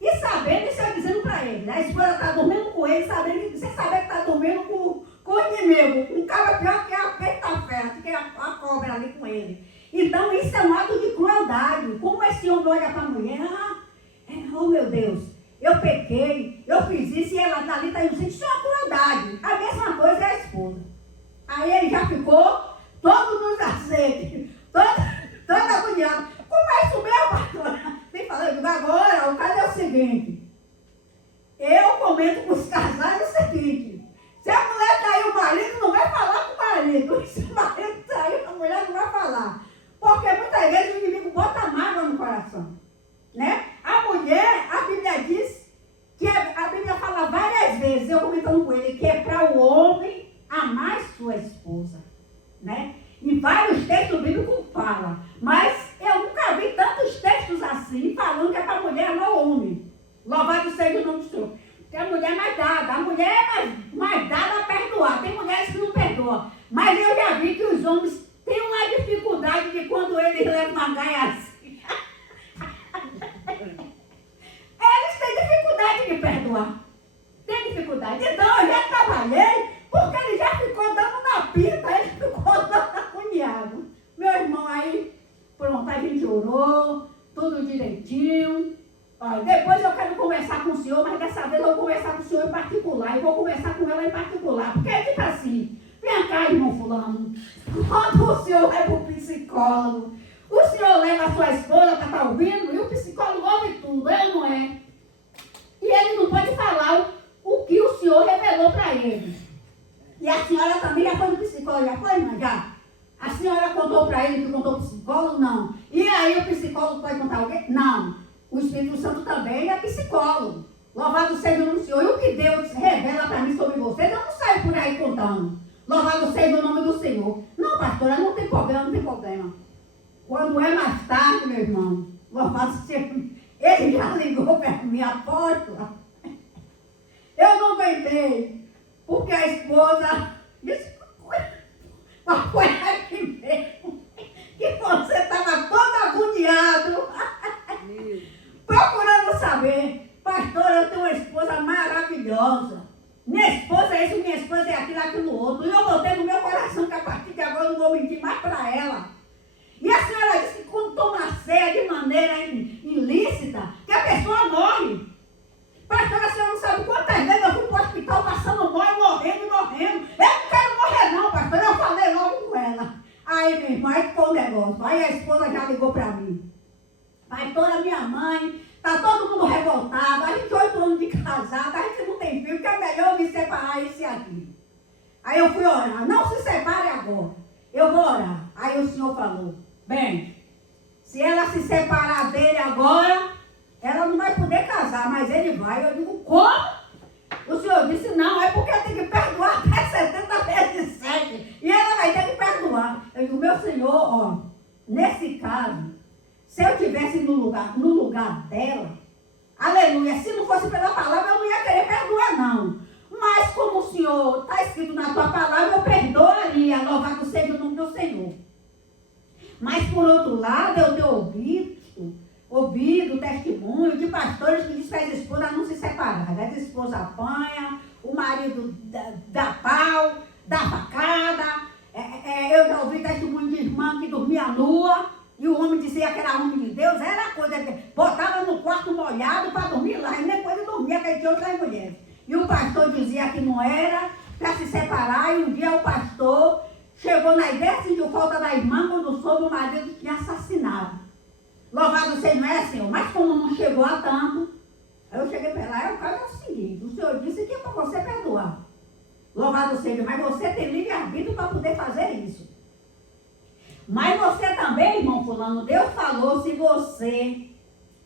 e sabendo, isso eu dizendo para ele, a esposa está dormindo com ele, sabendo, sem saber que está dormindo com o inimigo, um cara pior que a feita-festa, que é a cobra ali com ele. Então isso é um ato de crueldade. Como esse homem olha para a mulher, oh meu Deus, eu pequei, eu fiz isso e ela ali está inocente, isso é uma crueldade. A mesma coisa é a esposa. Aí ele já ficou todo nos aceites, todo agoniado. Como é isso meu, pastor? Tem falando, agora o caso é o seguinte, eu comento com os casais o seguinte, se a mulher traiu o marido, não vai falar com o marido. Se o marido traiu, a mulher não vai falar. Porque muitas vezes o inimigo bota mágoa no coração. Né? A mulher, a Bíblia diz, que a Bíblia fala várias vezes, eu comentando com ele, que é para o homem amar sua esposa. Né? Em vários textos bíblicos fala. Mas eu nunca vi tantos textos assim, falando que é para a mulher amar o homem. Louvado seja o nome do Senhor. Porque a mulher é mais dada. A mulher é mais dada a perdoar. Tem mulheres que não perdoam. Mas eu já vi que os homens têm uma dificuldade de quando eles levam uma gaia assim. Eles têm dificuldade de perdoar. Tem dificuldade. Então eu já trabalhei, porque ele já ficou dando na pinta, ele ficou dando agoniado. Meu irmão aí, pronto, a gente orou, tudo direitinho. Olha, depois eu quero conversar com o senhor, mas dessa vez eu vou conversar com o senhor em particular. Eu vou conversar com ela em particular. Porque é tipo assim, vem cá, irmão fulano. Quando o senhor vai para o psicólogo, o senhor leva a sua esposa para estar ouvindo, e o psicólogo ouve tudo, é ou não é? E ele não pode falar o que o senhor revelou para ele. E a senhora também já foi no psicólogo, já foi, mãe? Já? A senhora contou para ele que contou para o psicólogo? Não. E aí o psicólogo pode contar o quê? Não. O Espírito Santo também é psicólogo. Louvado seja o nome do Senhor. E o que Deus revela para mim sobre vocês, eu não saio por aí contando. Louvado seja o nome do Senhor. Não, pastora, não tem problema, não tem problema. Quando é mais tarde, meu irmão, louvado seja, ele já ligou para mim, apóstola. Eu não aguentei, porque a esposa disse, mas foi aqui mesmo, que você estava todo agoniado, procurando saber. Pastor, eu tenho uma esposa maravilhosa. Minha esposa é isso, minha esposa é aquilo outro. E eu botei no meu coração que a partir de agora eu não vou mentir mais para ela. E a senhora disse que quando toma ceia de maneira ilícita, que a pessoa morre. Pastora, a senhora não sabe quantas vezes eu fui para o hospital passando mal e morrendo. Eu não quero morrer não, pastora. Eu falei logo com ela. Aí, minha irmã, aí ficou o negócio. Aí a esposa já ligou para mim. Pastora, minha mãe, tá todo mundo revoltado. A gente 8 anos de casada, a gente não tem filho, que é melhor me separar isso e aquilo. Aí eu fui orar. Não se separe agora. Eu vou orar. Aí o Senhor falou, bem, se ela se separar dele agora, ela não vai poder casar, mas ele vai. Eu digo, como? O Senhor disse, não, é porque tem que perdoar até 70 vezes 7. E ela vai ter que perdoar. Eu digo, meu Senhor, ó, nesse caso, se eu estivesse no lugar dela, aleluia, se não fosse pela palavra, eu não ia querer perdoar, não. Mas como o Senhor está escrito na tua palavra, eu perdoaria, louvado seja o nome do Senhor. Mas por outro lado, eu tenho ouvido testemunho de pastores que dizem para as esposas não se separarem. As esposas apanham, o marido dá pau, dá facada. Eu já ouvi testemunho de irmã que dormia nua e o homem dizia que era homem de Deus, era coisa que botava no quarto molhado para dormir lá e depois ele dormia, que ele tinha outras mulheres. E o pastor dizia que não era para se separar, e um dia o pastor chegou na igreja, sentiu falta da irmã, quando soube o marido tinha assassinado. Louvado seja, não é, Senhor? Mas como não chegou a tanto, aí eu cheguei para ela, o caso é o seguinte, o Senhor disse que é para você perdoar. Louvado seja, mas você tem livre-arbítrio para poder fazer isso. Mas você também, irmão fulano, Deus falou, se você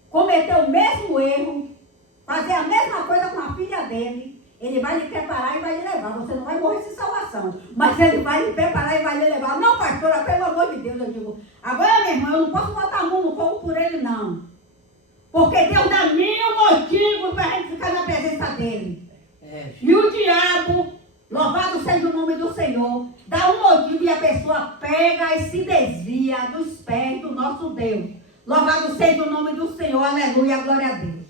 cometer o mesmo erro, fazer a mesma coisa com a filha dele, ele vai lhe preparar e vai lhe levar. Você não vai morrer sem salvação, mas ele vai lhe preparar e vai lhe levar. Não, pastora, pelo amor de Deus, eu digo, agora, minha irmã, eu não posso botar a mão no fogo por ele, não. Porque Deus dá 1000 motivos para a gente ficar na presença dele. E o diabo, louvado seja o nome do Senhor, dá um motivo e a pessoa pega e se desvia dos pés do nosso Deus. Louvado seja o nome do Senhor, aleluia, glória a Deus.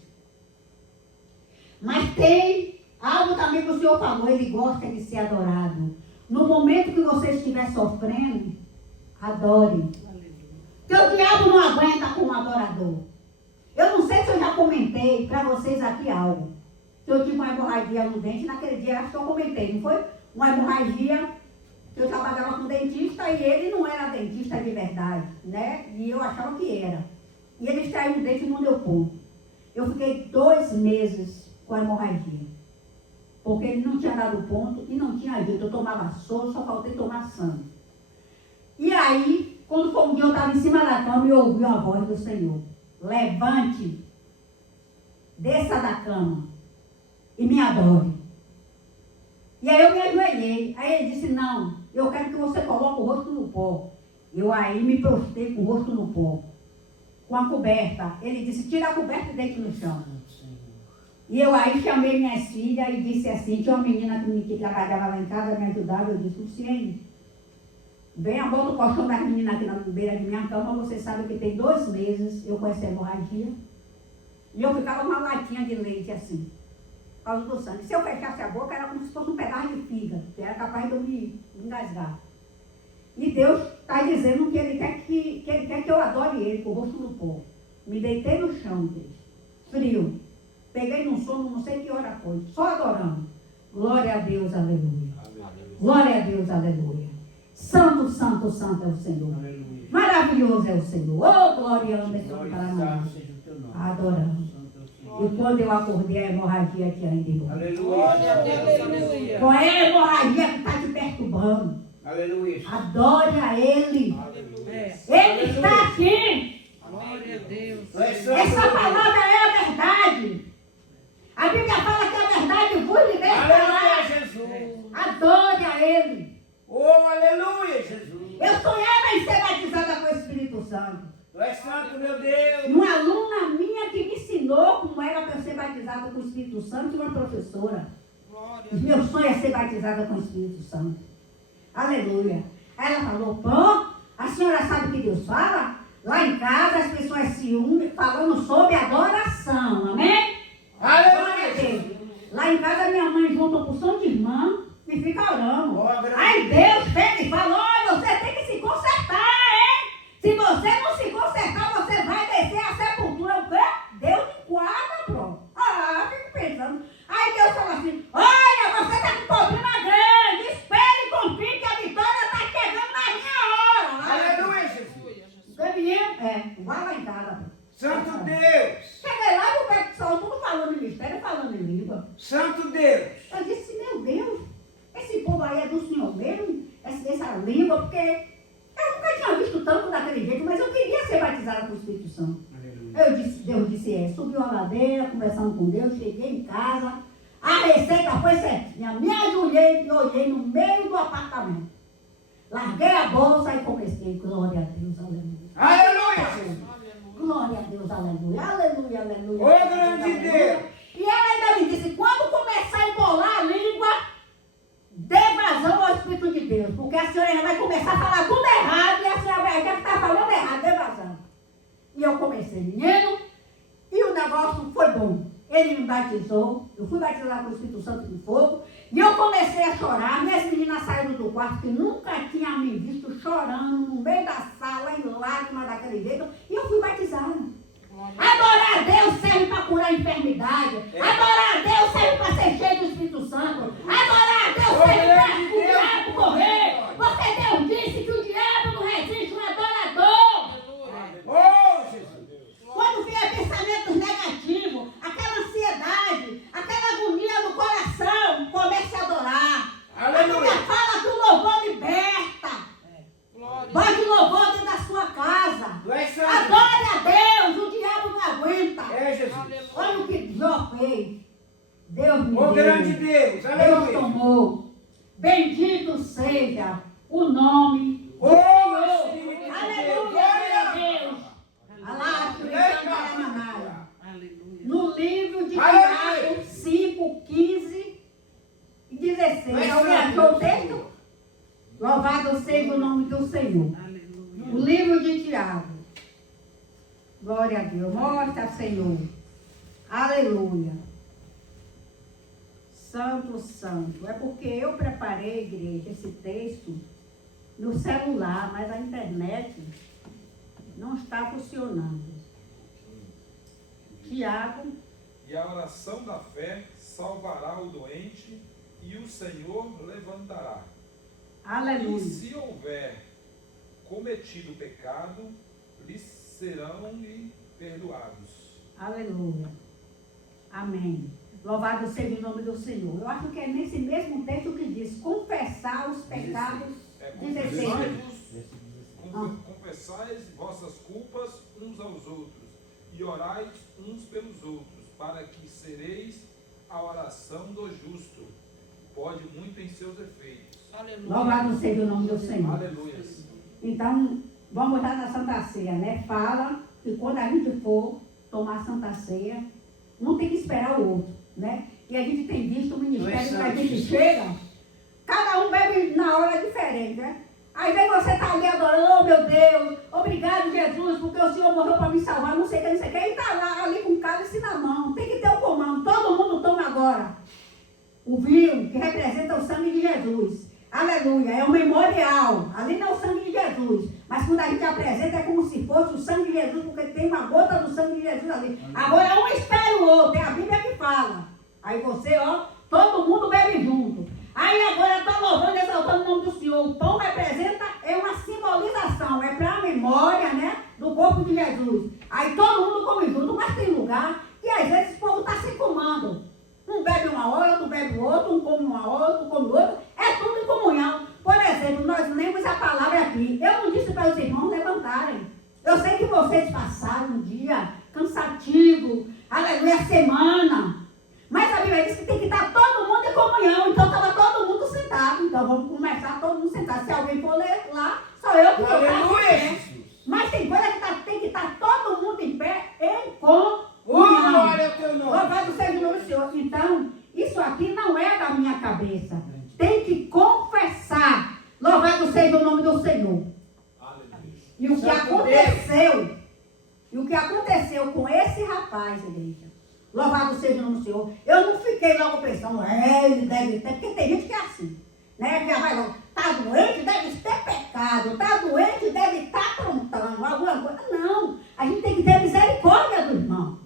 Mas tem algo também que o Senhor falou, ele gosta de ser adorado. No momento que você estiver sofrendo, adore. Porque o diabo não aguenta com um adorador. Eu não sei se eu já comentei para vocês aqui algo. Que eu tive uma hemorragia no dente, naquele dia acho que eu comentei, não foi? Uma hemorragia, que eu trabalhava com dentista e ele não era dentista de verdade, né? E eu achava que era. E ele extraiu um dente e não deu ponto. Eu fiquei 2 meses com a hemorragia. Porque ele não tinha dado ponto e não tinha jeito. Eu tomava soro, só faltei tomar sangue. E aí, quando foi um dia eu estava em cima da cama e eu ouvi a voz do Senhor. Levante, desça da cama e me adore. E aí eu me ajoelhei. Aí ele disse, não, eu quero que você coloque o rosto no pó. Eu aí me prostrei com o rosto no pó, com a coberta. Ele disse, tira a coberta e deite no chão. E eu aí chamei minhas filhas e disse assim, tinha uma menina que trabalhava lá em casa, me ajudava, eu disse, Luciene, vem a bola do colchão das meninas aqui na beira de minha cama, você sabe que tem 2 meses eu com essa hemorragia. E eu ficava com uma latinha de leite assim, por causa do sangue. Se eu fechasse a boca, era como se fosse um pedaço de fígado, que era capaz de eu me engasgar. E Deus está dizendo que Ele quer que eu adore Ele, com o rosto no pó. Me deitei no chão, Deus, frio. Peguei num sono, não sei que hora foi, só adorando. Glória a Deus, aleluia. Glória a Deus, aleluia. Santo, santo, santo é o Senhor. Aleluia. Maravilhoso é o Senhor. Oh, glória, ame para nós. Adoramos. E quando eu acordei, a hemorragia tinha ido embora. Aleluia. Qual é a hemorragia que está te perturbando? Aleluia. Adore a Ele. Aleluia. Ele está aqui. Glória a Deus. Essa palavra é a verdade. A Bíblia fala que a verdade vos libertará. Aleluia, Jesus. Adore a Ele. Oh, aleluia, Jesus. Eu sonhava em ser batizada com o Espírito Santo. Tu és santo, meu Deus. Uma aluna minha que me ensinou como era para eu ser batizada com o Espírito Santo e uma professora. Glória. Meu sonho é ser batizada com o Espírito Santo. Aleluia. Aí ela falou, pô, a senhora sabe o que Deus fala? Lá em casa as pessoas se unem falando sobre adoração, amém? Aleluia. Lá em casa minha mãe junta uma porção de irmã e fica orando. Glória. Aí Deus vem e fala, olha, você tem que se consertar, hein? Se você não se consertar, você vai descer a sepultura. O quê? Deus enquadra, pronto. Ah, eu fico pensando. Aí Deus fala assim, olha, você está com problema grande, espere e confie que a vitória está chegando na minha hora. Aleluia, Jesus. Vai lá em casa. Santo Deus. Cheguei lá no pé do sol, tudo falando em mistério, falando em língua. Santo Deus. Eu disse, meu Deus, esse povo aí é do Senhor mesmo? Essa língua, porque eu nunca tinha visto tanto daquele jeito, mas eu queria ser batizada com o Espírito Santo. Aleluia. Deus disse, subiu a ladeira, conversando com Deus, cheguei em casa, a receita foi certinha, me ajoelhei e olhei no meio do apartamento. Larguei a bolsa e comecei, glória a Deus, aleluia. Aleluia, Jesus. Glória a Deus, aleluia, aleluia, aleluia. Ô, grande Deus. E ela ainda me disse, quando começar a embolar a língua, dê vazão ao Espírito de Deus, porque a senhora já vai começar a falar tudo errado e a senhora vai já estar falando errado, dê vazão. E eu comecei, menino, e o negócio foi bom. Ele me batizou, eu fui batizada com o Espírito Santo de fogo, e eu comecei a chorar. Minhas meninas saíram do quarto, que nunca tinham me visto chorando no meio da sala, em lágrimas daquele jeito, e eu fui batizada. Adorar a Deus serve para curar a enfermidade. Adorar a Deus serve para ser cheio do Espírito Santo. Adorar a Deus serve para o diabo correr. Porque Deus disse que o diabo não resiste um adorador. Oh, Jesus. Quando vier pensamentos negativos, aquela ansiedade, aquela agonia no coração, comece a adorar. Aleluia. A Bíblia fala que o louvor liberta. Bote louvor dentro da sua casa. Tu és santo. Adore a Deus, o diabo não aguenta. É, Jesus. Olha o que Jó fez. Deus me Ô, deu. grande Deus. Deus Aleluia. tomou. Bendito seja o nome do Ô, Senhor. Espírito de Aleluia, Deus. meu Deus. Alá, Shuriken, Paranamara. 16. Alguém achou o texto? Louvado seja o nome do Senhor. O livro de Tiago. Glória a Deus. Mostra, Senhor. Aleluia. Santo, santo. É porque eu preparei, igreja, esse texto no celular, mas a internet não está funcionando. Tiago. E a oração da fé salvará o doente, e o Senhor levantará. Aleluia. E se houver cometido pecado, lhes serão-lhe perdoados. Aleluia. Amém. Louvado seja o nome do Senhor. Eu acho que é nesse mesmo texto que diz: confessar os pecados. 16. Confessais vossas culpas uns aos outros, e orais uns pelos outros, para que sereis a oração do justo. Pode muito em seus efeitos. Aleluia. Louvado seja o nome do Senhor. Aleluia. Então, vamos lá na Santa Ceia, né? Fala que quando a gente for tomar a Santa Ceia, não tem que esperar o outro, né? E a gente tem visto o ministério que a gente chega, cada um bebe na hora diferente, né? Aí vem você estar ali adorando: oh meu Deus, obrigado Jesus, porque o Senhor morreu para me salvar, não sei o que, não sei o que. E está lá ali com o cálice na mão, tem que ter o comando, todo mundo toma agora. O vinho, que representa o sangue de Jesus. Aleluia, é um memorial. Ali não é o sangue de Jesus, mas quando a gente apresenta é como se fosse o sangue de Jesus, porque tem uma gota do sangue de Jesus ali. Agora um espera o outro, é a Bíblia que fala. Aí você, ó, todo mundo bebe junto. Aí agora está louvando, exaltando o nome do Senhor. O pão representa, é uma simbolização, é para a memória, né, do corpo de Jesus. Aí todo mundo come junto, mas tem lugar que às vezes o povo está se comando. Um bebe uma hora, outro bebe o outro, um come uma hora, outro come outro. É tudo em comunhão. Por exemplo, nós lemos a palavra aqui. Eu não disse para os irmãos levantarem. Eu sei que vocês passaram um dia cansativo, aleluia, semana. Mas a Bíblia diz que tem que estar todo mundo em comunhão. Então estava todo mundo sentado. Então vamos começar todo mundo sentado. Se alguém for ler lá, sou eu que estou Aleluia. Mas tem coisa que tem que estar todo mundo em pé em comunhão. Glória ao teu nome. Louvado seja o nome do Senhor. Então, isso aqui não é da minha cabeça. Tem que confessar. Louvado seja o nome do Senhor. Aleluia. E o que Santo aconteceu, e o que aconteceu com esse rapaz, igreja, louvado seja o nome do Senhor. Eu não fiquei logo pensando: ele deve ter, porque tem gente que é assim, né? Já vai logo: está doente, deve ter pecado, está doente, deve estar aprontando alguma coisa. Não, a gente tem que ter misericórdia do irmão.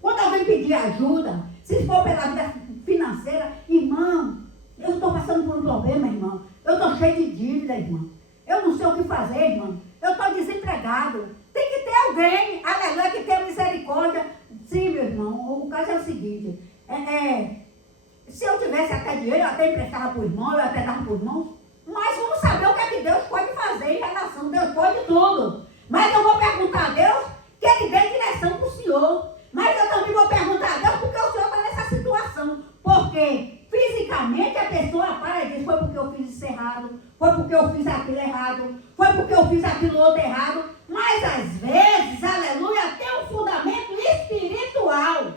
Quando alguém pedir ajuda, se for pela vida financeira, irmão, eu estou passando por um problema, irmão. Eu estou cheio de dívida, irmão. Eu não sei o que fazer, irmão. Eu estou desempregado. Tem que ter alguém, aleluia, que tenha misericórdia. Sim, meu irmão, o caso é o seguinte. Se eu tivesse até dinheiro, eu até emprestava para o irmão, eu até dava para o irmão. Mas vamos saber o que é que Deus pode fazer em relação. Deus pode tudo. Mas eu vou perguntar a Deus que Ele dê direção para o Senhor. Mas eu também vou perguntar a Deus porque o Senhor está nessa situação. Porque fisicamente a pessoa para e diz: foi porque eu fiz isso errado, foi porque eu fiz aquilo errado, foi porque eu fiz aquilo outro errado. Mas às vezes, aleluia, tem um fundamento espiritual.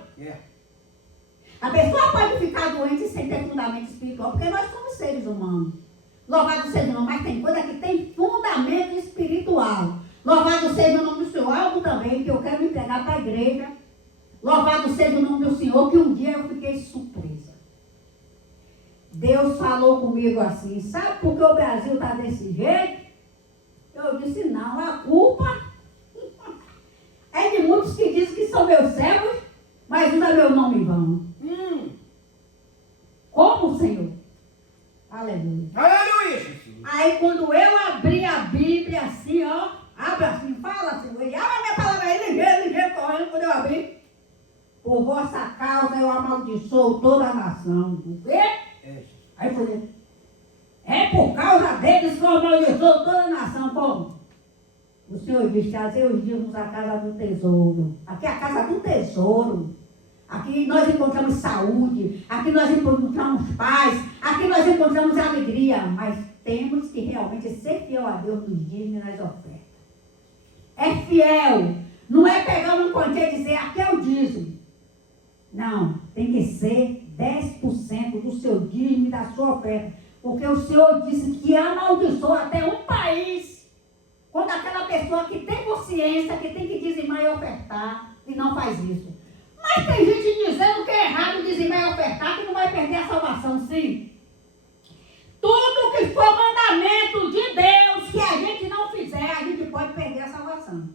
A pessoa pode ficar doente sem ter fundamento espiritual, porque nós somos seres humanos. Louvado seja o nome, mas tem coisa que tem fundamento espiritual. Louvado seja o nome do Senhor. Algo também que eu quero entregar para a igreja. Louvado seja o nome do Senhor, que um dia eu fiquei surpresa. Deus falou comigo assim: sabe por que o Brasil está desse jeito? Eu disse: não, a culpa é de muitos que dizem que são meus servos, mas usa meu nome em vão. Como, Senhor? Aleluia. Aleluia. Aí quando eu abri a Bíblia assim, ó, abre assim, fala, Senhor, ele abre a minha palavra aí, ligeiro, correndo, quando eu abri: por vossa causa eu amaldiçoo toda a nação. O quê? Aí eu falei: é por causa deles que eu amaldiçoo toda a nação. Como? O Senhor disse: trazer os dias à casa do tesouro. Aqui é a casa do tesouro. Aqui nós encontramos saúde, aqui nós encontramos paz, aqui nós encontramos alegria. Mas temos que realmente ser fiel a Deus nos dízimos e nas ofertas. É fiel. Não é pegar uma quantia e dizer: aqui é o dízimo. Não, tem que ser 10% do seu dízimo e da sua oferta. Porque o Senhor disse que amaldiçoa até um país quando aquela pessoa que tem consciência, que tem que dizimar e ofertar, e não faz isso. Mas tem gente dizendo que é errado dizimar e ofertar, que não vai perder a salvação, sim. Tudo que for mandamento de Deus, que a gente não fizer, a gente pode perder a salvação.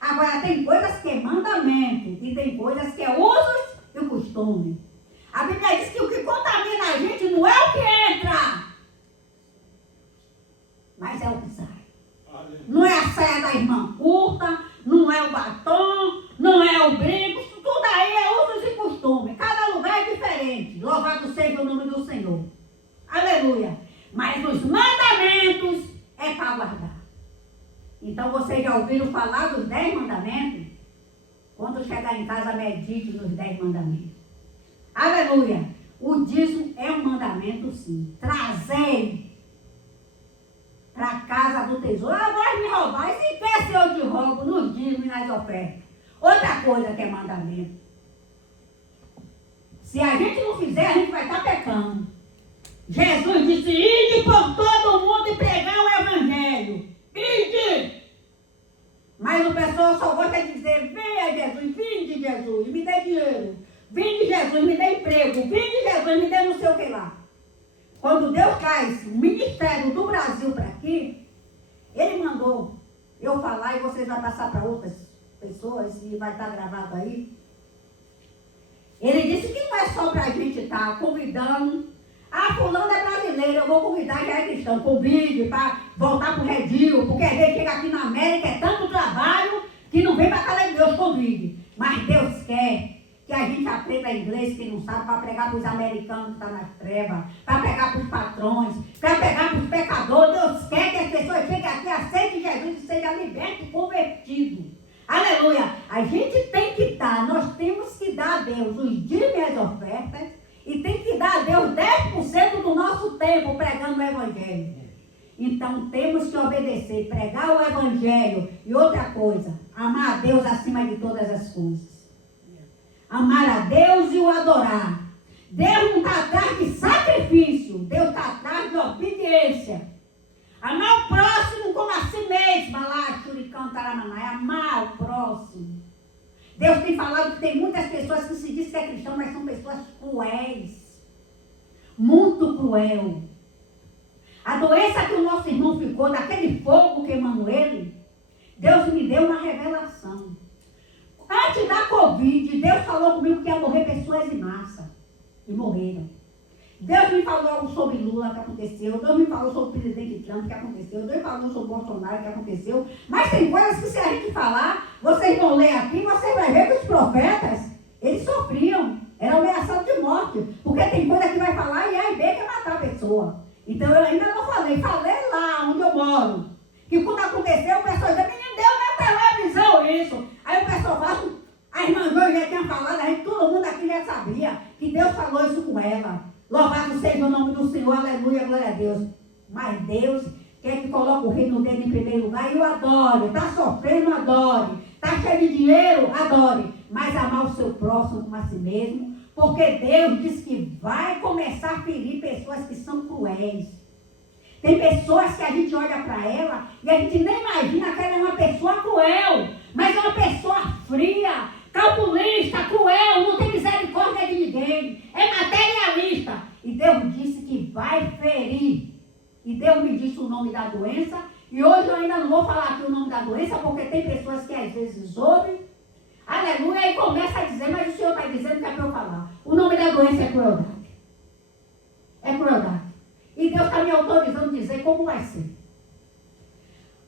Agora, tem coisas que é mandamento e tem coisas que é usos e costume. A Bíblia diz que o que contamina a gente não é o que entra, mas é o que sai. Não é a saia da irmã curta, não é o batom, não é o brinco, tudo aí é usos e costume. Cada lugar é diferente. Louvado seja o nome do Senhor. Aleluia. Mas os mandamentos é para guardar. Então vocês já ouviram falar dos 10 mandamentos? Quando chegar em casa, medite nos 10 mandamentos. Aleluia. O dízimo é um mandamento, sim. Trazer para a casa do tesouro. Ah, vai me roubar. E se quer ser eu te roubo nos dízimos e nas ofertas? Outra coisa que é mandamento. Se a gente não fizer, a gente vai estar pecando. Jesus disse: ide por todo mundo e pregar o evangelho. Ide! Mas o pessoal só gosta de dizer: venha Jesus, vinde Jesus, me dê dinheiro. Vinde Jesus, me dê emprego. Vinde Jesus, me dê não sei o que lá. Quando Deus traz o ministério do Brasil para aqui, Ele mandou eu falar e vocês vão passar para outras pessoas e vai estar gravado aí. Ele disse que não é só para a gente estar convidando. Ah, fulano é brasileiro, eu vou convidar, já é cristão. Convide para voltar para o redil, porque a gente chega aqui na América, é tanto trabalho que não vem para a casa de Deus, convide. Mas Deus quer que a gente aprenda inglês, quem não sabe, para pregar para os americanos que estão nas trevas, para pregar para os patrões, para pregar para os pecadores. Deus quer que as pessoas cheguem aqui, aceitem Jesus e sejam libertos e convertidos. Aleluia! A gente tem que dar, nós temos que dar a Deus os dízimos e as ofertas, e tem que dar a Deus 10% do nosso tempo pregando o Evangelho. Então temos que obedecer, pregar o Evangelho. E outra coisa, amar a Deus acima de todas as coisas. Amar a Deus e o adorar. Deus não está atrás de sacrifício, Deus está atrás de obediência. Amar o próximo como a si mesmo, lá, Churicão, Taramaná, é amar o próximo. Deus tem falado que tem muitas pessoas que se dizem que é cristão, mas são pessoas cruéis. Muito cruel. A doença que o nosso irmão ficou, daquele fogo queimando ele, Deus me deu uma revelação. Antes da Covid, Deus falou comigo que ia morrer pessoas em massa. E morreram. Deus me falou algo sobre Lula, que aconteceu. Deus me falou sobre o presidente Trump, que aconteceu. Deus me falou sobre o Bolsonaro, que aconteceu. Mas tem coisas que se a gente falar, vocês vão ler aqui, você vai ver que os profetas, eles sofriam. Eram ameaçados de morte. Porque tem coisa que vai falar e A e B quer matar a pessoa. Então eu ainda não falei. Falei lá onde eu moro. Que quando aconteceu, o pessoal dizia: menino, deu na televisão isso. Aí o pessoal fala: a irmã João já tinha falado, a gente, todo mundo aqui já sabia que Deus falou isso com ela. Louvado seja o nome do Senhor, aleluia, glória a Deus. Mas Deus quer que coloque o reino dele em primeiro lugar e o adore. Está sofrendo, adore. Está cheio de dinheiro, adore. Mas amar o seu próximo como a si mesmo, porque Deus diz que vai começar a ferir pessoas que são cruéis. Tem pessoas que a gente olha para ela e a gente nem imagina que ela é uma pessoa cruel, mas é uma pessoa fria, calculista, cruel, não tem misericórdia de ninguém, é materialista. E Deus disse que vai ferir. E Deus me disse o nome da doença. E hoje eu ainda não vou falar aqui o nome da doença, porque tem pessoas que às vezes ouvem, aleluia, e começa a dizer: mas o Senhor está dizendo que é para eu falar. O nome da doença é crueldade. É crueldade. E Deus está me autorizando a dizer como vai ser.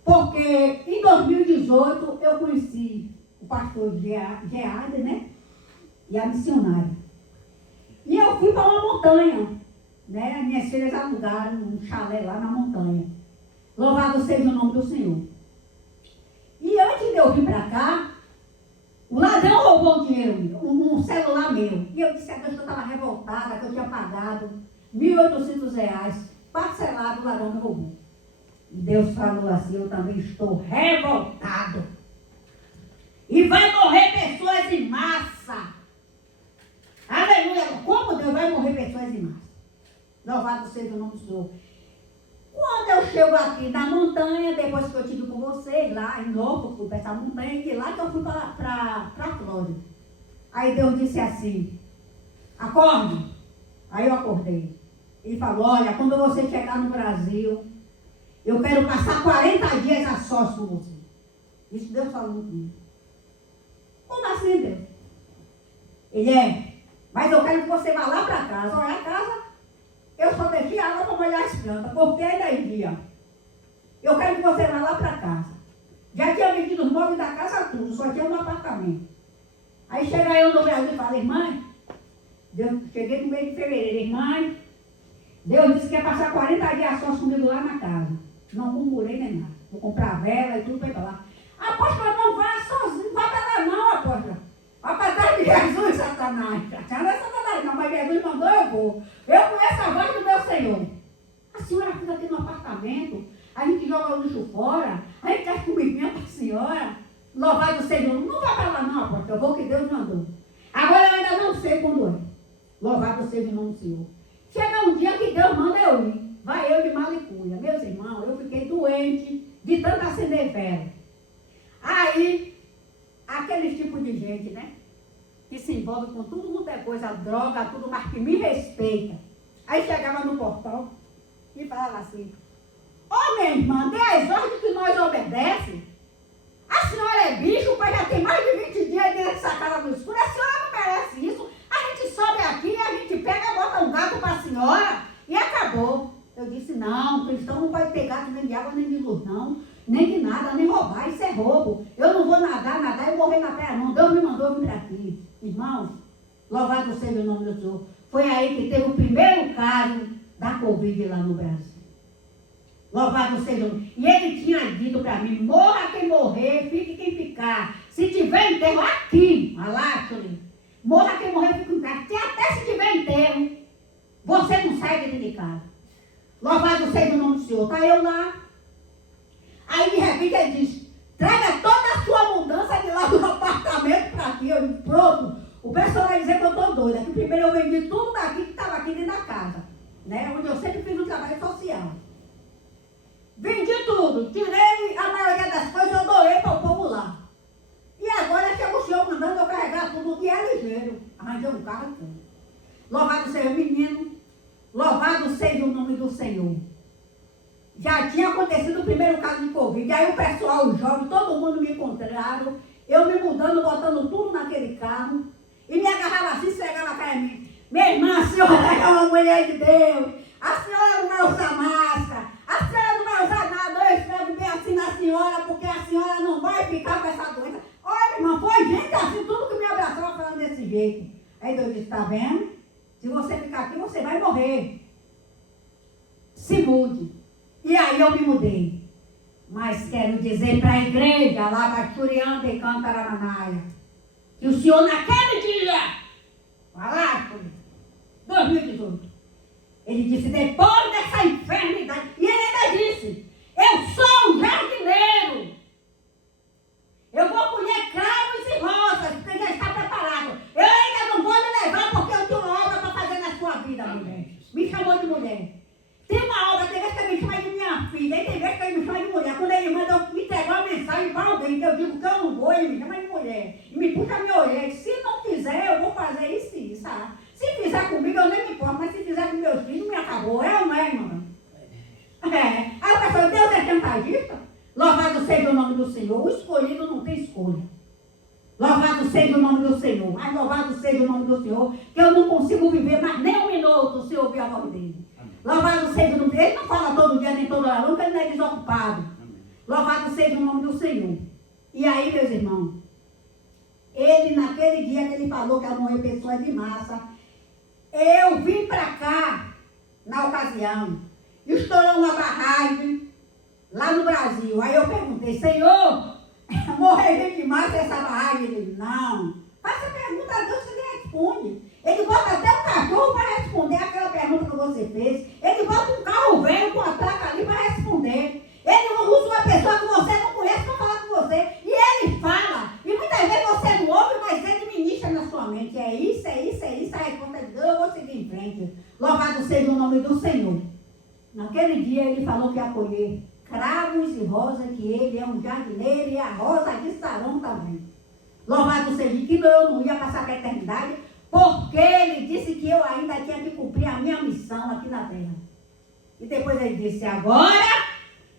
Porque em 2018 eu conheci o pastor Geade, né? E a missionária. E eu fui para uma montanha, né? Minhas filhas alugaram um chalé lá na montanha. Louvado seja o nome do Senhor. E antes de eu vir para cá, o ladrão roubou um dinheiro meu, um celular meu. E eu disse a Deus que eu estava revoltada, que eu tinha pagado R$1.800, parcelado, o ladrão me roubou. E Deus falou assim: eu também estou revoltado. E vai morrer pessoas em massa. Senhor, vai morrer pessoas em massa. Louvado seja o nome do Senhor. Quando eu chego aqui na montanha, depois que eu estive com vocês lá em Norfolk, fui para essa montanha, e de lá que eu fui para a Flórida. Aí Deus disse assim, acorde. Aí eu acordei. Ele falou, olha, quando você chegar no Brasil, eu quero passar 40 dias a sós com você. Isso Deus falou comigo. Como assim, Deus? Ele mas eu quero que você vá lá para casa. Olha, a casa, eu só deixei água para molhar as plantas, cortei a energia. Eu quero que você vá lá para casa. Já tinha vendido os móveis da casa tudo, só tinha um apartamento. Aí chega eu no Brasil e falo, irmã, cheguei no mês de fevereiro, irmã, Deus disse que ia passar 40 dias sós comigo lá na casa. Não murmurei nem nada. Vou comprar vela e tudo para ir para lá. Apóstola, não vá sozinho, não vai para lá não, apóstola. Vai para trás de Jesus, Satanás. Não é Satanás não, mas Jesus mandou, eu vou. Eu conheço a voz do meu Senhor. A senhora fica aqui no apartamento, a gente joga o lixo fora, a gente traz comidinha para a senhora. Louvado seja o nome. Não vai para lá não, apóstola, eu vou que Deus mandou. Agora eu ainda não sei quando é. Louvado seja o nome do Senhor. Chega um dia que Deus manda eu ir. Vai eu de malicuia. Meus irmãos, eu fiquei doente de tanto acender vela. Aí, aquele tipo de gente, né? Que se envolve com tudo quanto é coisa, droga, tudo, mas que me respeita. Aí chegava no portão e falava assim, ô minha irmã, dê as ordens que nós obedecemos. A senhora é bicho, pai já tem mais de 20 dias nessa cara no escuro. A senhora não merece isso. A gente sobe aqui, a gente pega, bota um gato para a senhora e acabou. Eu disse, não, o cristão não vai ter gato nem de água, nem de luz, não. Nem de nada, nem roubar, isso é roubo. Eu não vou nadar e morrer na terra, não. Deus me mandou vir aqui. Irmãos, louvado seja o nome do Senhor. Foi aí que teve o primeiro caso da Covid lá no Brasil. Louvado seja o nome. E ele tinha dito para mim, morra quem morrer, fique quem ficar. Se tiver enterro aqui, Aláxole, morra quem morrer, fique em casa. Até se tiver enterro, você não sai dentro de casa. Louvado seja o nome do Senhor. Está eu lá. Aí de repente ele diz, traga toda a sua mudança de lá do apartamento para aqui. Eu digo, pronto. O pessoal vai dizer que eu estou doida. Que primeiro eu vendi tudo daqui que estava aqui dentro da casa. Né? Onde eu sempre fiz um trabalho social. Vendi tudo. Tirei a maioria das coisas, eu doei para o povo lá. E agora chega o senhor mandando eu carregar tudo. E é ligeiro. Arranjei um carro e tudo. Louvado seja o menino. Louvado seja o nome do Senhor. Já tinha acontecido o primeiro caso de Covid. Aí o pessoal, os jovens, todo mundo me encontraram. Eu me mudando, botando tudo naquele carro. E me agarrava assim, esfregava a cara em mim. Minha irmã, a senhora é uma mulher de Deus. A senhora não vai usar máscara. A senhora não vai usar nada. Eu escrevo bem assim na senhora, porque a senhora não vai ficar com essa doença. Olha, irmã, foi gente assim, tudo que me abraçava falando desse jeito. Aí Deus disse, tá vendo? Se você ficar aqui, você vai morrer. Se mude. E aí eu me mudei. Mas quero dizer para a igreja, lá Bachurianda e Cantaramanaia, que o Senhor naquele dia, lá, 2018, ele disse, depois dessa enfermidade, e ele ainda disse, eu sou um jardineiro. Eu vou colher cravos e rosas, porque já está preparado. Eu ainda não vou lhe levar porque eu tenho uma obra para fazer na sua vida, mulher. Me chamou de mulher. Tem uma obra, tem vez que ele me chama de minha filha, e tem vez que ele me chama de mulher. Quando ele manda eu me entregar uma mensagem para alguém, que eu digo que eu não vou, ele me chama de mulher. E me puxa a minha orelha. Se não fizer, eu vou fazer isso e isso. Sabe? Se fizer comigo, eu nem me importo, mas se fizer com meus filhos, me acabou. É ou não é, irmã? É. Aí o pessoal, Deus é chantagista? Louvado seja o nome do Senhor. O escolhido não tem escolha. Louvado seja o nome do Senhor. Mas louvado seja o nome do Senhor, que eu não consigo viver mais nem um minuto se eu ouvir a voz dele. Louvado seja o nome dele. Ele não fala todo dia nem toda hora, nunca ele não é desocupado. Louvado seja o nome do Senhor. E aí, meus irmãos, ele, naquele dia que ele falou que ia morrer pessoas de massa, eu vim para cá, na ocasião, estourou uma barragem lá no Brasil. Aí eu perguntei, Senhor, morrer gente de massa essa barragem? Ele disse, não. Faça a pergunta a Deus que ele responde. Ele bota até um cachorro para responder aquela pergunta que você fez. Ele bota um carro velho com a placa ali para responder. Ele usa uma pessoa que você não conhece para falar com você. E ele fala. E muitas vezes você não ouve, mas ele ministra na sua mente. É isso, a resposta de Deus, eu vou seguir em Naquele dia ele falou que ia colher cravos e rosa, que ele é um jardineiro e a rosa de Sarão também. Louvado seja que eu não ia passar para a eternidade, porque ele disse que eu ainda tinha que cumprir a minha missão aqui na terra. E depois ele disse, agora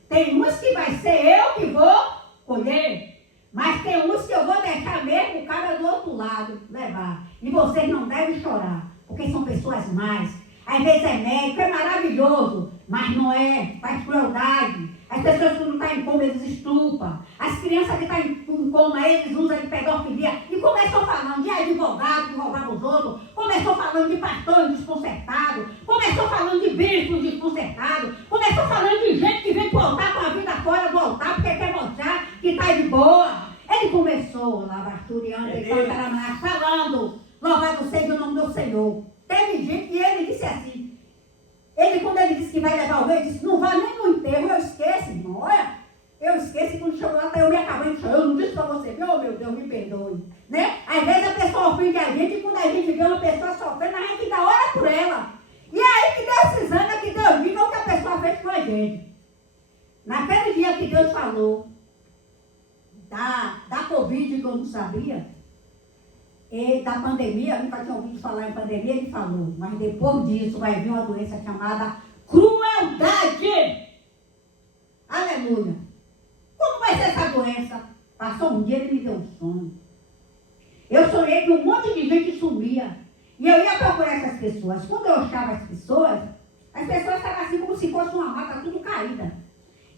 tem uns que vai ser eu que vou colher, mas tem uns que eu vou deixar mesmo o cara do outro lado levar. E vocês não devem chorar, porque são pessoas más. Às vezes é médico, é maravilhoso, mas não é, faz crueldade. As pessoas que não estão em coma, eles estupram. As crianças que estão em coma, eles usam de pedofilia. E começou falando de advogado que roubava os outros. Começou falando de pastor desconcertado. Começou falando de bispo desconcertado. Começou falando de gente que vem pro altar com a vida fora do altar porque quer mostrar que está de boa. Ele começou lá, basturiando, falando, louvado seja o nome do Senhor. Teve gente que ele disse assim. Quando ele disse que vai levar o rei, disse, não vai nem no enterro, eu esqueço, irmão, olha. Eu esqueço e quando chegou lá, eu me acabei de chorar, eu não disse para você, oh meu Deus, me perdoe. Né? Às vezes a pessoa ofende a gente e quando a gente vê uma pessoa sofrendo, a gente dá hora por ela. E aí que Deus se zanga, que Deus diga o que a pessoa fez com a gente. Naquele dia que Deus falou da Covid, que eu não sabia, e da pandemia, eu nunca tinha ouvido falar em pandemia, ele falou, mas depois disso vai vir uma doença chamada crueldade. Aleluia. Como vai ser essa doença? Passou um dia, ele me deu um sonho. Eu sonhei que um monte de gente sumia. E eu ia procurar essas pessoas. Quando eu achava as pessoas estavam assim como se fosse uma mata tudo caída.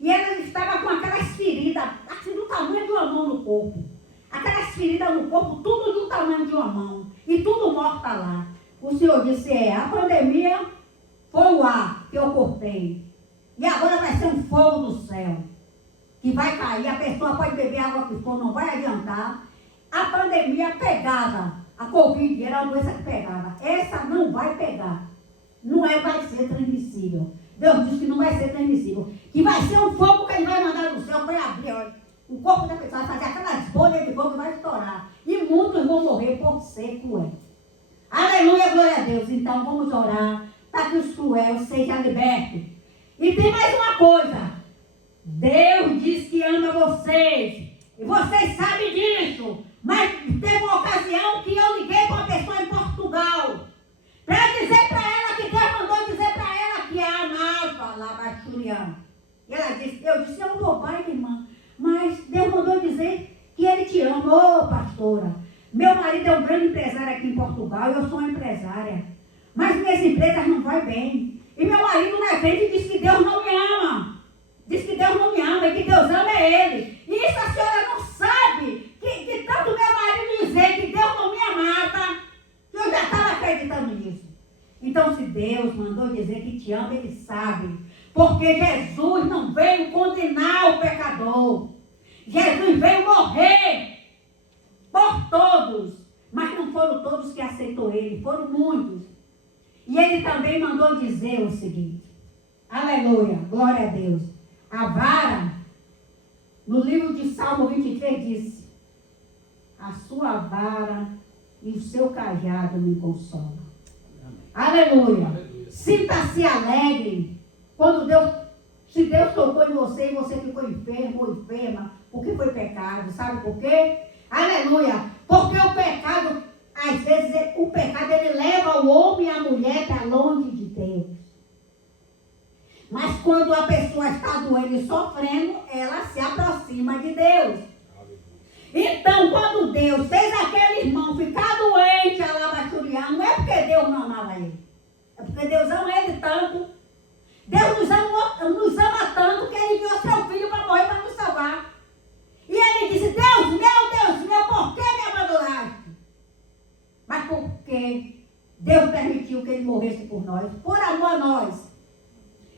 E elas estavam com aquelas feridas, assim do tamanho de uma mão no corpo. Aquelas feridas no corpo, tudo do tamanho de uma mão. E tudo morta lá. O Senhor disse, a pandemia foi o ar que eu cortei. E agora vai ser um fogo do céu. Que vai cair, a pessoa pode beber água que for, não vai adiantar. A pandemia pegava, a Covid era uma doença que pegava. Essa não vai pegar. Não vai ser transmissível. Deus disse que não vai ser transmissível. Que vai ser um fogo que ele vai mandar no céu, vai abrir, olha. O corpo da pessoa vai fazer aquelas bolhas de fogo e vai estourar. E muitos vão morrer por ser cruel. Aleluia, glória a Deus. Então vamos orar para que os cruéis sejam libertos. E tem mais uma coisa. Deus diz que ama vocês. E vocês sabem disso. Mas teve uma ocasião que eu liguei para uma pessoa em Portugal. Para dizer para ela que Deus mandou dizer para ela que a amava lá, Basturiano. E ela disse, eu disse, é um bobagem, irmã. Mas Deus mandou dizer que Ele te ama. Ô, pastora, meu marido é um grande empresário aqui em Portugal, eu sou uma empresária. Mas minhas empresas não vão bem. E meu marido não é crente e diz que Deus não me ama. Diz que Deus não me ama e que Deus ama ele. E isso a senhora não sabe, que tanto meu marido dizer que Deus não me amava, que eu já estava acreditando nisso. Então, se Deus mandou dizer que te ama, Ele sabe. Porque Jesus não veio condenar o pecador. Jesus veio morrer por todos. Mas não foram todos que aceitou Ele, foram muitos. E Ele também mandou dizer o seguinte. Aleluia, glória a Deus. A vara, no livro de Salmo 23, diz: a sua vara e o seu cajado me consolam. Aleluia. Sinta-se alegre quando se Deus tocou em você e você ficou enfermo ou enferma, porque foi pecado. Sabe por quê? Aleluia. Porque o pecado, às vezes, o pecado ele leva o homem e a mulher para longe de Deus. Mas quando a pessoa está doente e sofrendo, ela se aproxima de Deus. Então, quando Deus fez aquele irmão ficar doente, alabasturiano, não é porque Deus não amava ele. É porque Deus ama ele tanto. Deus nos ama tanto que Ele enviou seu filho para morrer, para nos salvar. E Ele disse, Deus meu, por que me abandonaste? Mas porque Deus permitiu que Ele morresse por nós, por amor a nós.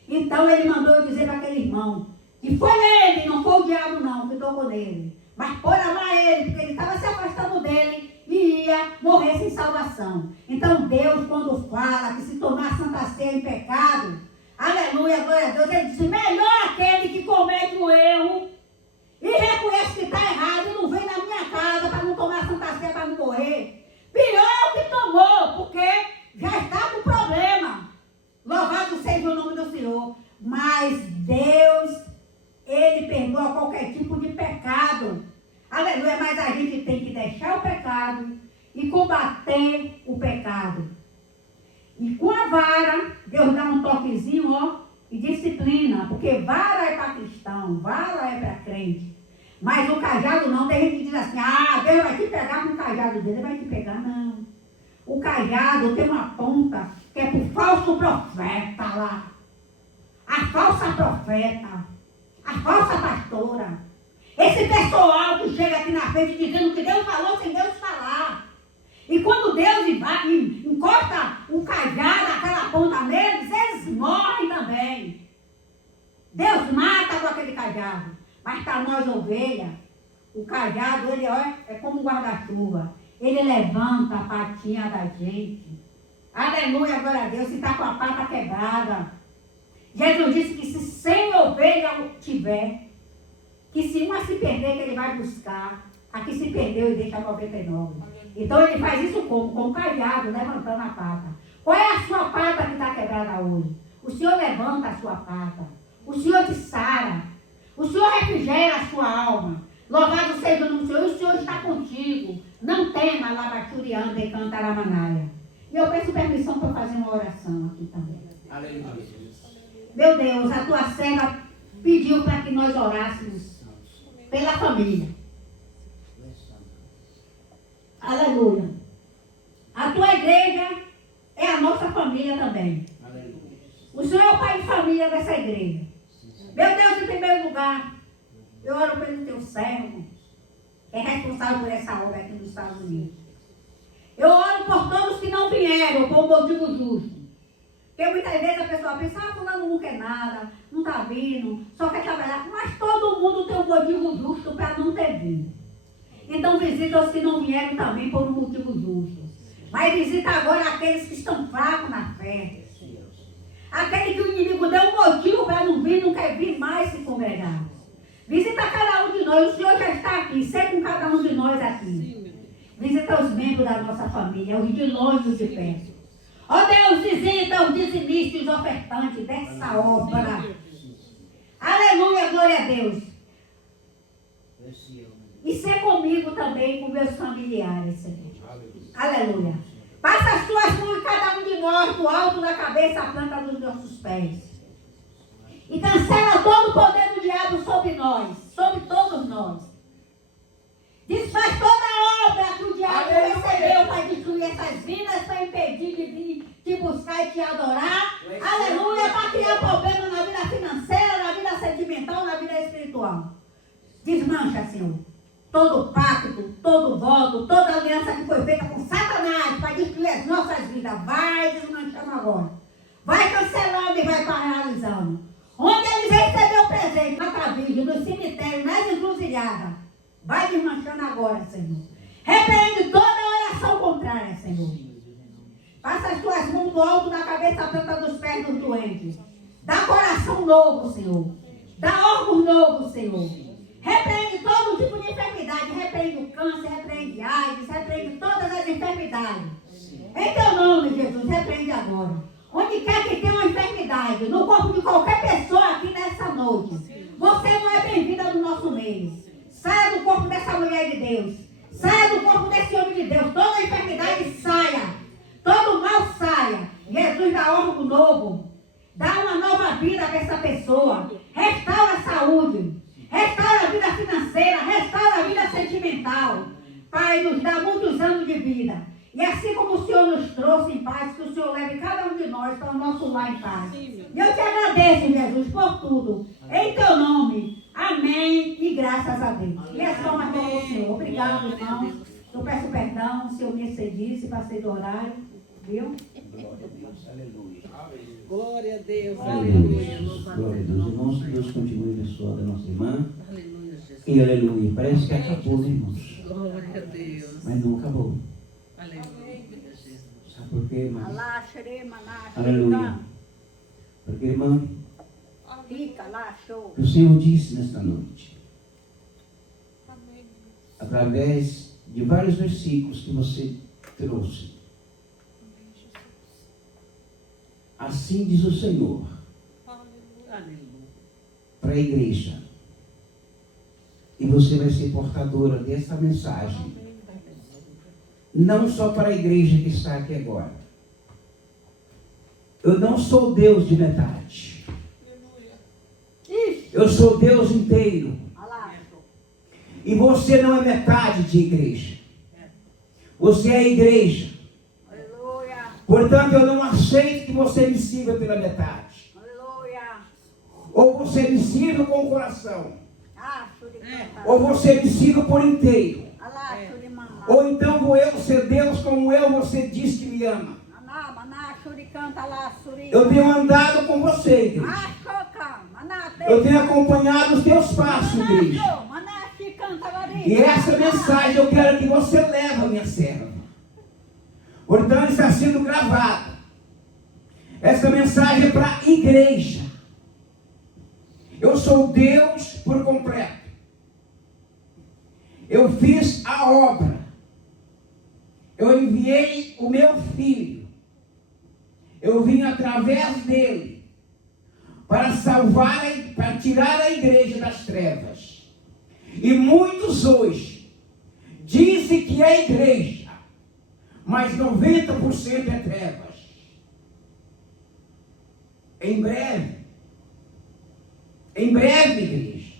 Então Ele mandou dizer para aquele irmão, que foi ele, não foi o diabo não, que tocou nele. Mas por amar a ele, porque ele estava se afastando dele e ia morrer sem salvação. Então Deus, quando fala que se tornar Santa Ceia em pecado, aleluia, glória a Deus, Ele diz, melhor aquele que comete o erro e reconhece que está errado e não vem na minha casa para não tomar Santa Ceia, para não morrer. Pior que tomou, porque já está com problema. Louvado seja o nome do Senhor. Mas Deus, Ele perdoa qualquer tipo de pecado. Aleluia, mas a gente tem que deixar o pecado e combater o pecado. E com a vara, Deus dá um toquezinho, ó, e disciplina, porque vara é para cristão, vara é para crente. Mas o cajado não, tem gente que diz assim, Deus vai te pegar com o cajado dele, vai te pegar, não. O cajado tem uma ponta que é para o falso profeta lá. A falsa profeta, a falsa pastora. Esse pessoal que chega aqui na frente dizendo que Deus falou sem Deus falar. E quando Deus encosta o cajado, aquela ponta neles, eles morrem também. Deus mata com aquele cajado. Mas para nós ovelhas, o cajado, ele é como um guarda-chuva. Ele levanta a patinha da gente. Aleluia, glória a Deus, se está com a pata quebrada. Jesus disse que se 100 ovelhas tiver, que se uma se perder, que ele vai buscar. A que se perdeu e deixa 99. Então ele faz isso como? Com o cajado, levantando a pata. Qual é a sua pata que está quebrada hoje? O Senhor levanta a sua pata. O Senhor te sara. O Senhor refrigera a sua alma. Louvado seja o nome do Senhor. E o Senhor está contigo. Não tema, labachurianda e cantaramanaia. E eu peço permissão para fazer uma oração aqui também. Aleluia. Meu Deus, a tua serva pediu para que nós orássemos pela família. Aleluia. A tua igreja é a nossa família também. Aleluia. O Senhor é o pai de família dessa igreja. Meu Deus, em primeiro lugar, eu oro pelo teu servo, que é responsável por essa obra aqui nos Estados Unidos. Eu oro por todos que não vieram por um motivo justo. Porque muitas vezes a pessoa pensa, fulano não quer nada, não está vindo, só quer trabalhar. Mas todo mundo tem um motivo justo para não ter vindo. Então visita os que não vieram também por um motivo justo. Mas visita agora aqueles que estão fracos na fé. Aquele que o inimigo deu um motivo para não vir, não quer vir mais se congregar. Visita cada um de nós. O Senhor já está aqui, seja com cada um de nós aqui. Visita os membros da nossa família, os de longe e os de perto. Ó Deus, visita os dizimistas e os ofertantes dessa obra. Aleluia, glória a Deus. E ser comigo também, com meus familiares, Senhor. Aleluia. Passa as tuas mãos em cada um de nós, do alto da cabeça à planta dos nossos pés. E cancela todo o poder do diabo sobre nós, sobre todos nós. Desfaz toda a obra que o diabo recebeu para destruir essas vidas, para impedir de vir te buscar e te adorar. Aleluia, para criar problema na vida financeira, na vida sentimental, na vida espiritual. Desmancha, Senhor. Todo pacto, todo voto, toda aliança que foi feita com Satanás para destruir as nossas vidas, vai desmanchando agora. Vai cancelando e vai paralisando. Onde eles receberam o presente, na cabide, no cemitério, nas encruzilhadas, vai desmanchando agora, Senhor. Repreende toda oração contrária, Senhor. Passa as tuas mãos do alto da cabeça à planta dos pés dos doentes. Dá coração novo, Senhor. Dá órgão novo, Senhor. Repreende todo tipo de enfermidade, repreende o câncer, repreende AIDS, repreende todas as enfermidades. Em teu nome, Jesus, repreende agora. Onde quer que tenha uma enfermidade, no corpo de qualquer pessoa aqui nessa noite, você não é bem-vinda no nosso meio. Saia do corpo dessa mulher de Deus. Saia do corpo desse homem de Deus. Toda enfermidade saia. Todo mal saia. Jesus dá órgão novo. Dá uma nova vida para essa pessoa. Restaura a saúde. Restaura a vida financeira, restaura a vida sentimental. Pai, nos dá muitos anos de vida. E assim como o Senhor nos trouxe em paz, que o Senhor leve cada um de nós para o nosso lar em paz. E eu te agradeço, Jesus, por tudo. Em teu nome. Amém. E graças a Deus. E as palmas para o Senhor. Obrigado, irmãos. Eu peço perdão se eu me excedi, se passei do horário. Viu? Glória a Deus. Aleluia. Glória a Deus. Aleluia. Aleluia. Glória a Deus. Irmãos, que Deus continue abençoando a nossa irmã. Aleluia, Jesus. E aleluia. Parece que acabou, né, irmãos? Glória a Deus. Mas não acabou. Aleluia, Jesus. Sabe por quê, irmãos? Alá, xerê, maná, Aleluia. Porque, irmã, Fica lá, show. o Senhor disse nesta noite, através de vários versículos que você trouxe, assim diz o Senhor, Aleluia. para a igreja. E você vai ser portadora dessa mensagem. Não só para a igreja que está aqui agora. Eu não sou Deus de metade. Eu sou Deus inteiro. E você não é metade de igreja. Você é a igreja. Aleluia. Portanto, eu não aceito que você me sirva pela metade. Aleluia. Ou você me sirva com o coração. Ah, suricanta. Ou você me sirva por inteiro. Alá, surimamá. Ou então vou eu ser Deus como você diz que me ama. Maná, maná, suricanta, alá, suri. Eu tenho andado com você, igreja. Ah, choca, maná, Eu tenho acompanhado os teus passos, igreja. maná, chicanta, lari. E essa mensagem eu quero que você leve a minha serva. Portanto, está sendo gravada. Essa mensagem é para a igreja. Eu sou Deus por completo. Eu fiz a obra. Eu enviei o meu filho. Eu vim através dele para salvar, para tirar a igreja das trevas. E muitos hoje dizem que é igreja, mas 90% é trevas. Em breve, igreja,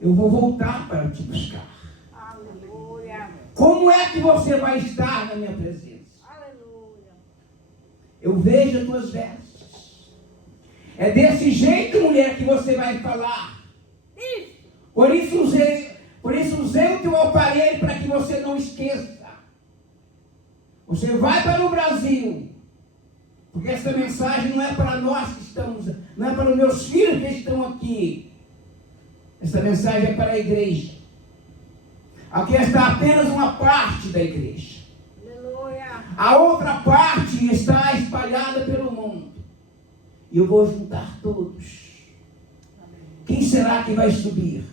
eu vou voltar para te buscar. Aleluia. Como é que você vai estar na minha presença? Aleluia. Eu vejo as tuas vestes. É desse jeito, mulher, que você vai falar. Por isso usei o teu aparelho para que você não esqueça. Você vai para o Brasil. Porque essa mensagem não é para nós que estamos, não é para os meus filhos que estão aqui. Essa mensagem é para a igreja. Aqui está apenas uma parte da igreja. Aleluia. A outra parte está espalhada pelo mundo. E eu vou juntar todos. Quem será que vai subir?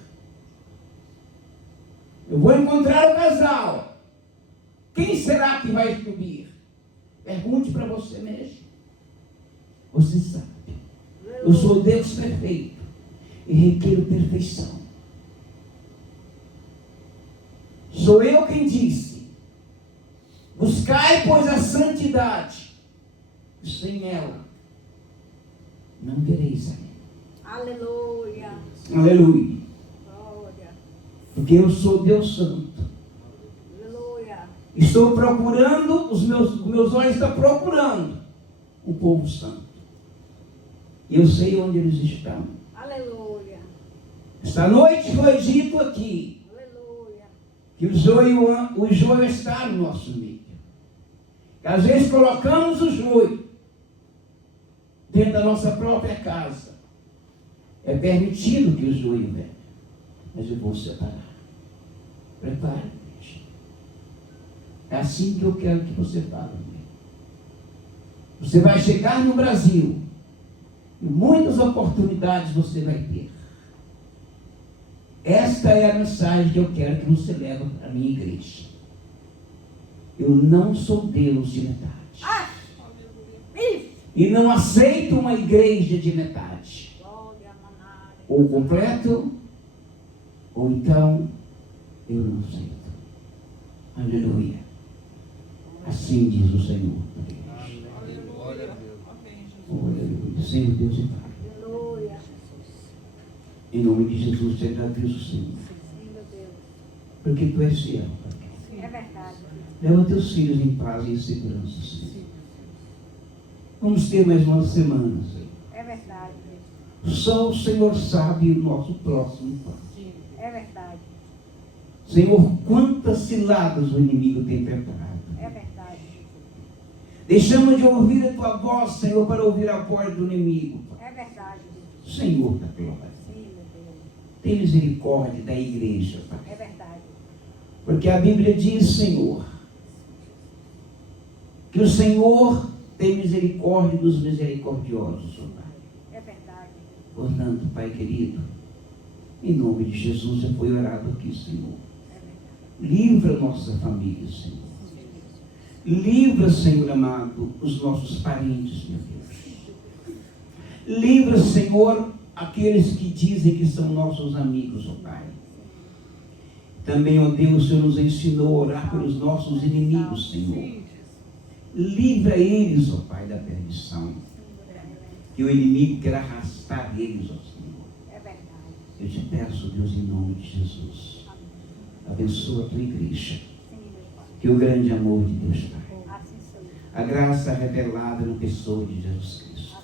Eu vou encontrar o casal. Quem será que vai subir? Pergunte para você mesmo. Você sabe. Eu sou Deus perfeito e requeiro perfeição. Sou eu quem disse: buscai, pois, a santidade. Sem ela não vereis a mim. Aleluia. Aleluia. Glória. Porque eu sou Deus santo. Aleluia. Estou procurando, os meus olhos estão procurando o povo santo. E eu sei onde eles estão. Aleluia. Esta noite foi dito aqui Aleluia. que o joio está no nosso meio. Que às vezes colocamos o joio dentro da nossa própria casa. É permitido que o joio venha, mas eu vou separar. Prepare-se. É assim que eu quero que você fale. Você vai chegar no Brasil e muitas oportunidades você vai ter. Esta é a mensagem que eu quero que você leve para a minha igreja. Eu não sou Deus de metade. E não aceito uma igreja de metade. Glória, maná. Ou completo, ou então eu não aceito. Aleluia. Assim diz o Senhor. Aleluia. Oh, aleluia. Senhor Deus e Pai. Aleluia. Em nome de Jesus, seja Deus o Senhor. Sim, meu Deus. Porque tu és fiel, Pai. É verdade. Leva teus filhos em paz e em segurança, Senhor. Vamos ter mais uma semana, Senhor. É verdade. Só o Senhor sabe o nosso próximo passo. É verdade. Senhor, quantas ciladas o inimigo tem preparado. É verdade. Deixamos de ouvir a tua voz, Senhor, para ouvir a voz do inimigo. Pai. É verdade. Senhor da glória, Sim, meu Deus. tem misericórdia da igreja, Pai. É verdade. Porque a Bíblia diz, Senhor, que o Senhor tem misericórdia dos misericordiosos, ó Pai. É verdade. Portanto, Pai querido, em nome de Jesus, já foi orado aqui, Senhor. É verdade. Livra a nossa família, Senhor. Livra, Senhor amado, os nossos parentes, meu Deus. Livra, Senhor, aqueles que dizem que são nossos amigos, ó Pai. Também, ó Deus, o Senhor nos ensinou a orar pelos nossos inimigos, Senhor. Livra eles, ó Pai, da perdição. Que o inimigo quer arrastar eles, ó Senhor. Eu te peço, Deus, em nome de Jesus. Abençoa a tua igreja. Que o grande amor de Deus, Pai. A graça revelada na pessoa de Jesus Cristo.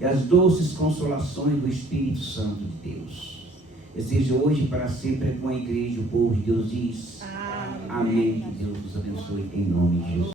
E as doces consolações do Espírito Santo de Deus. Seja hoje e para sempre com a igreja, o povo de Deus diz. Amém. Que Deus nos abençoe em nome de Jesus.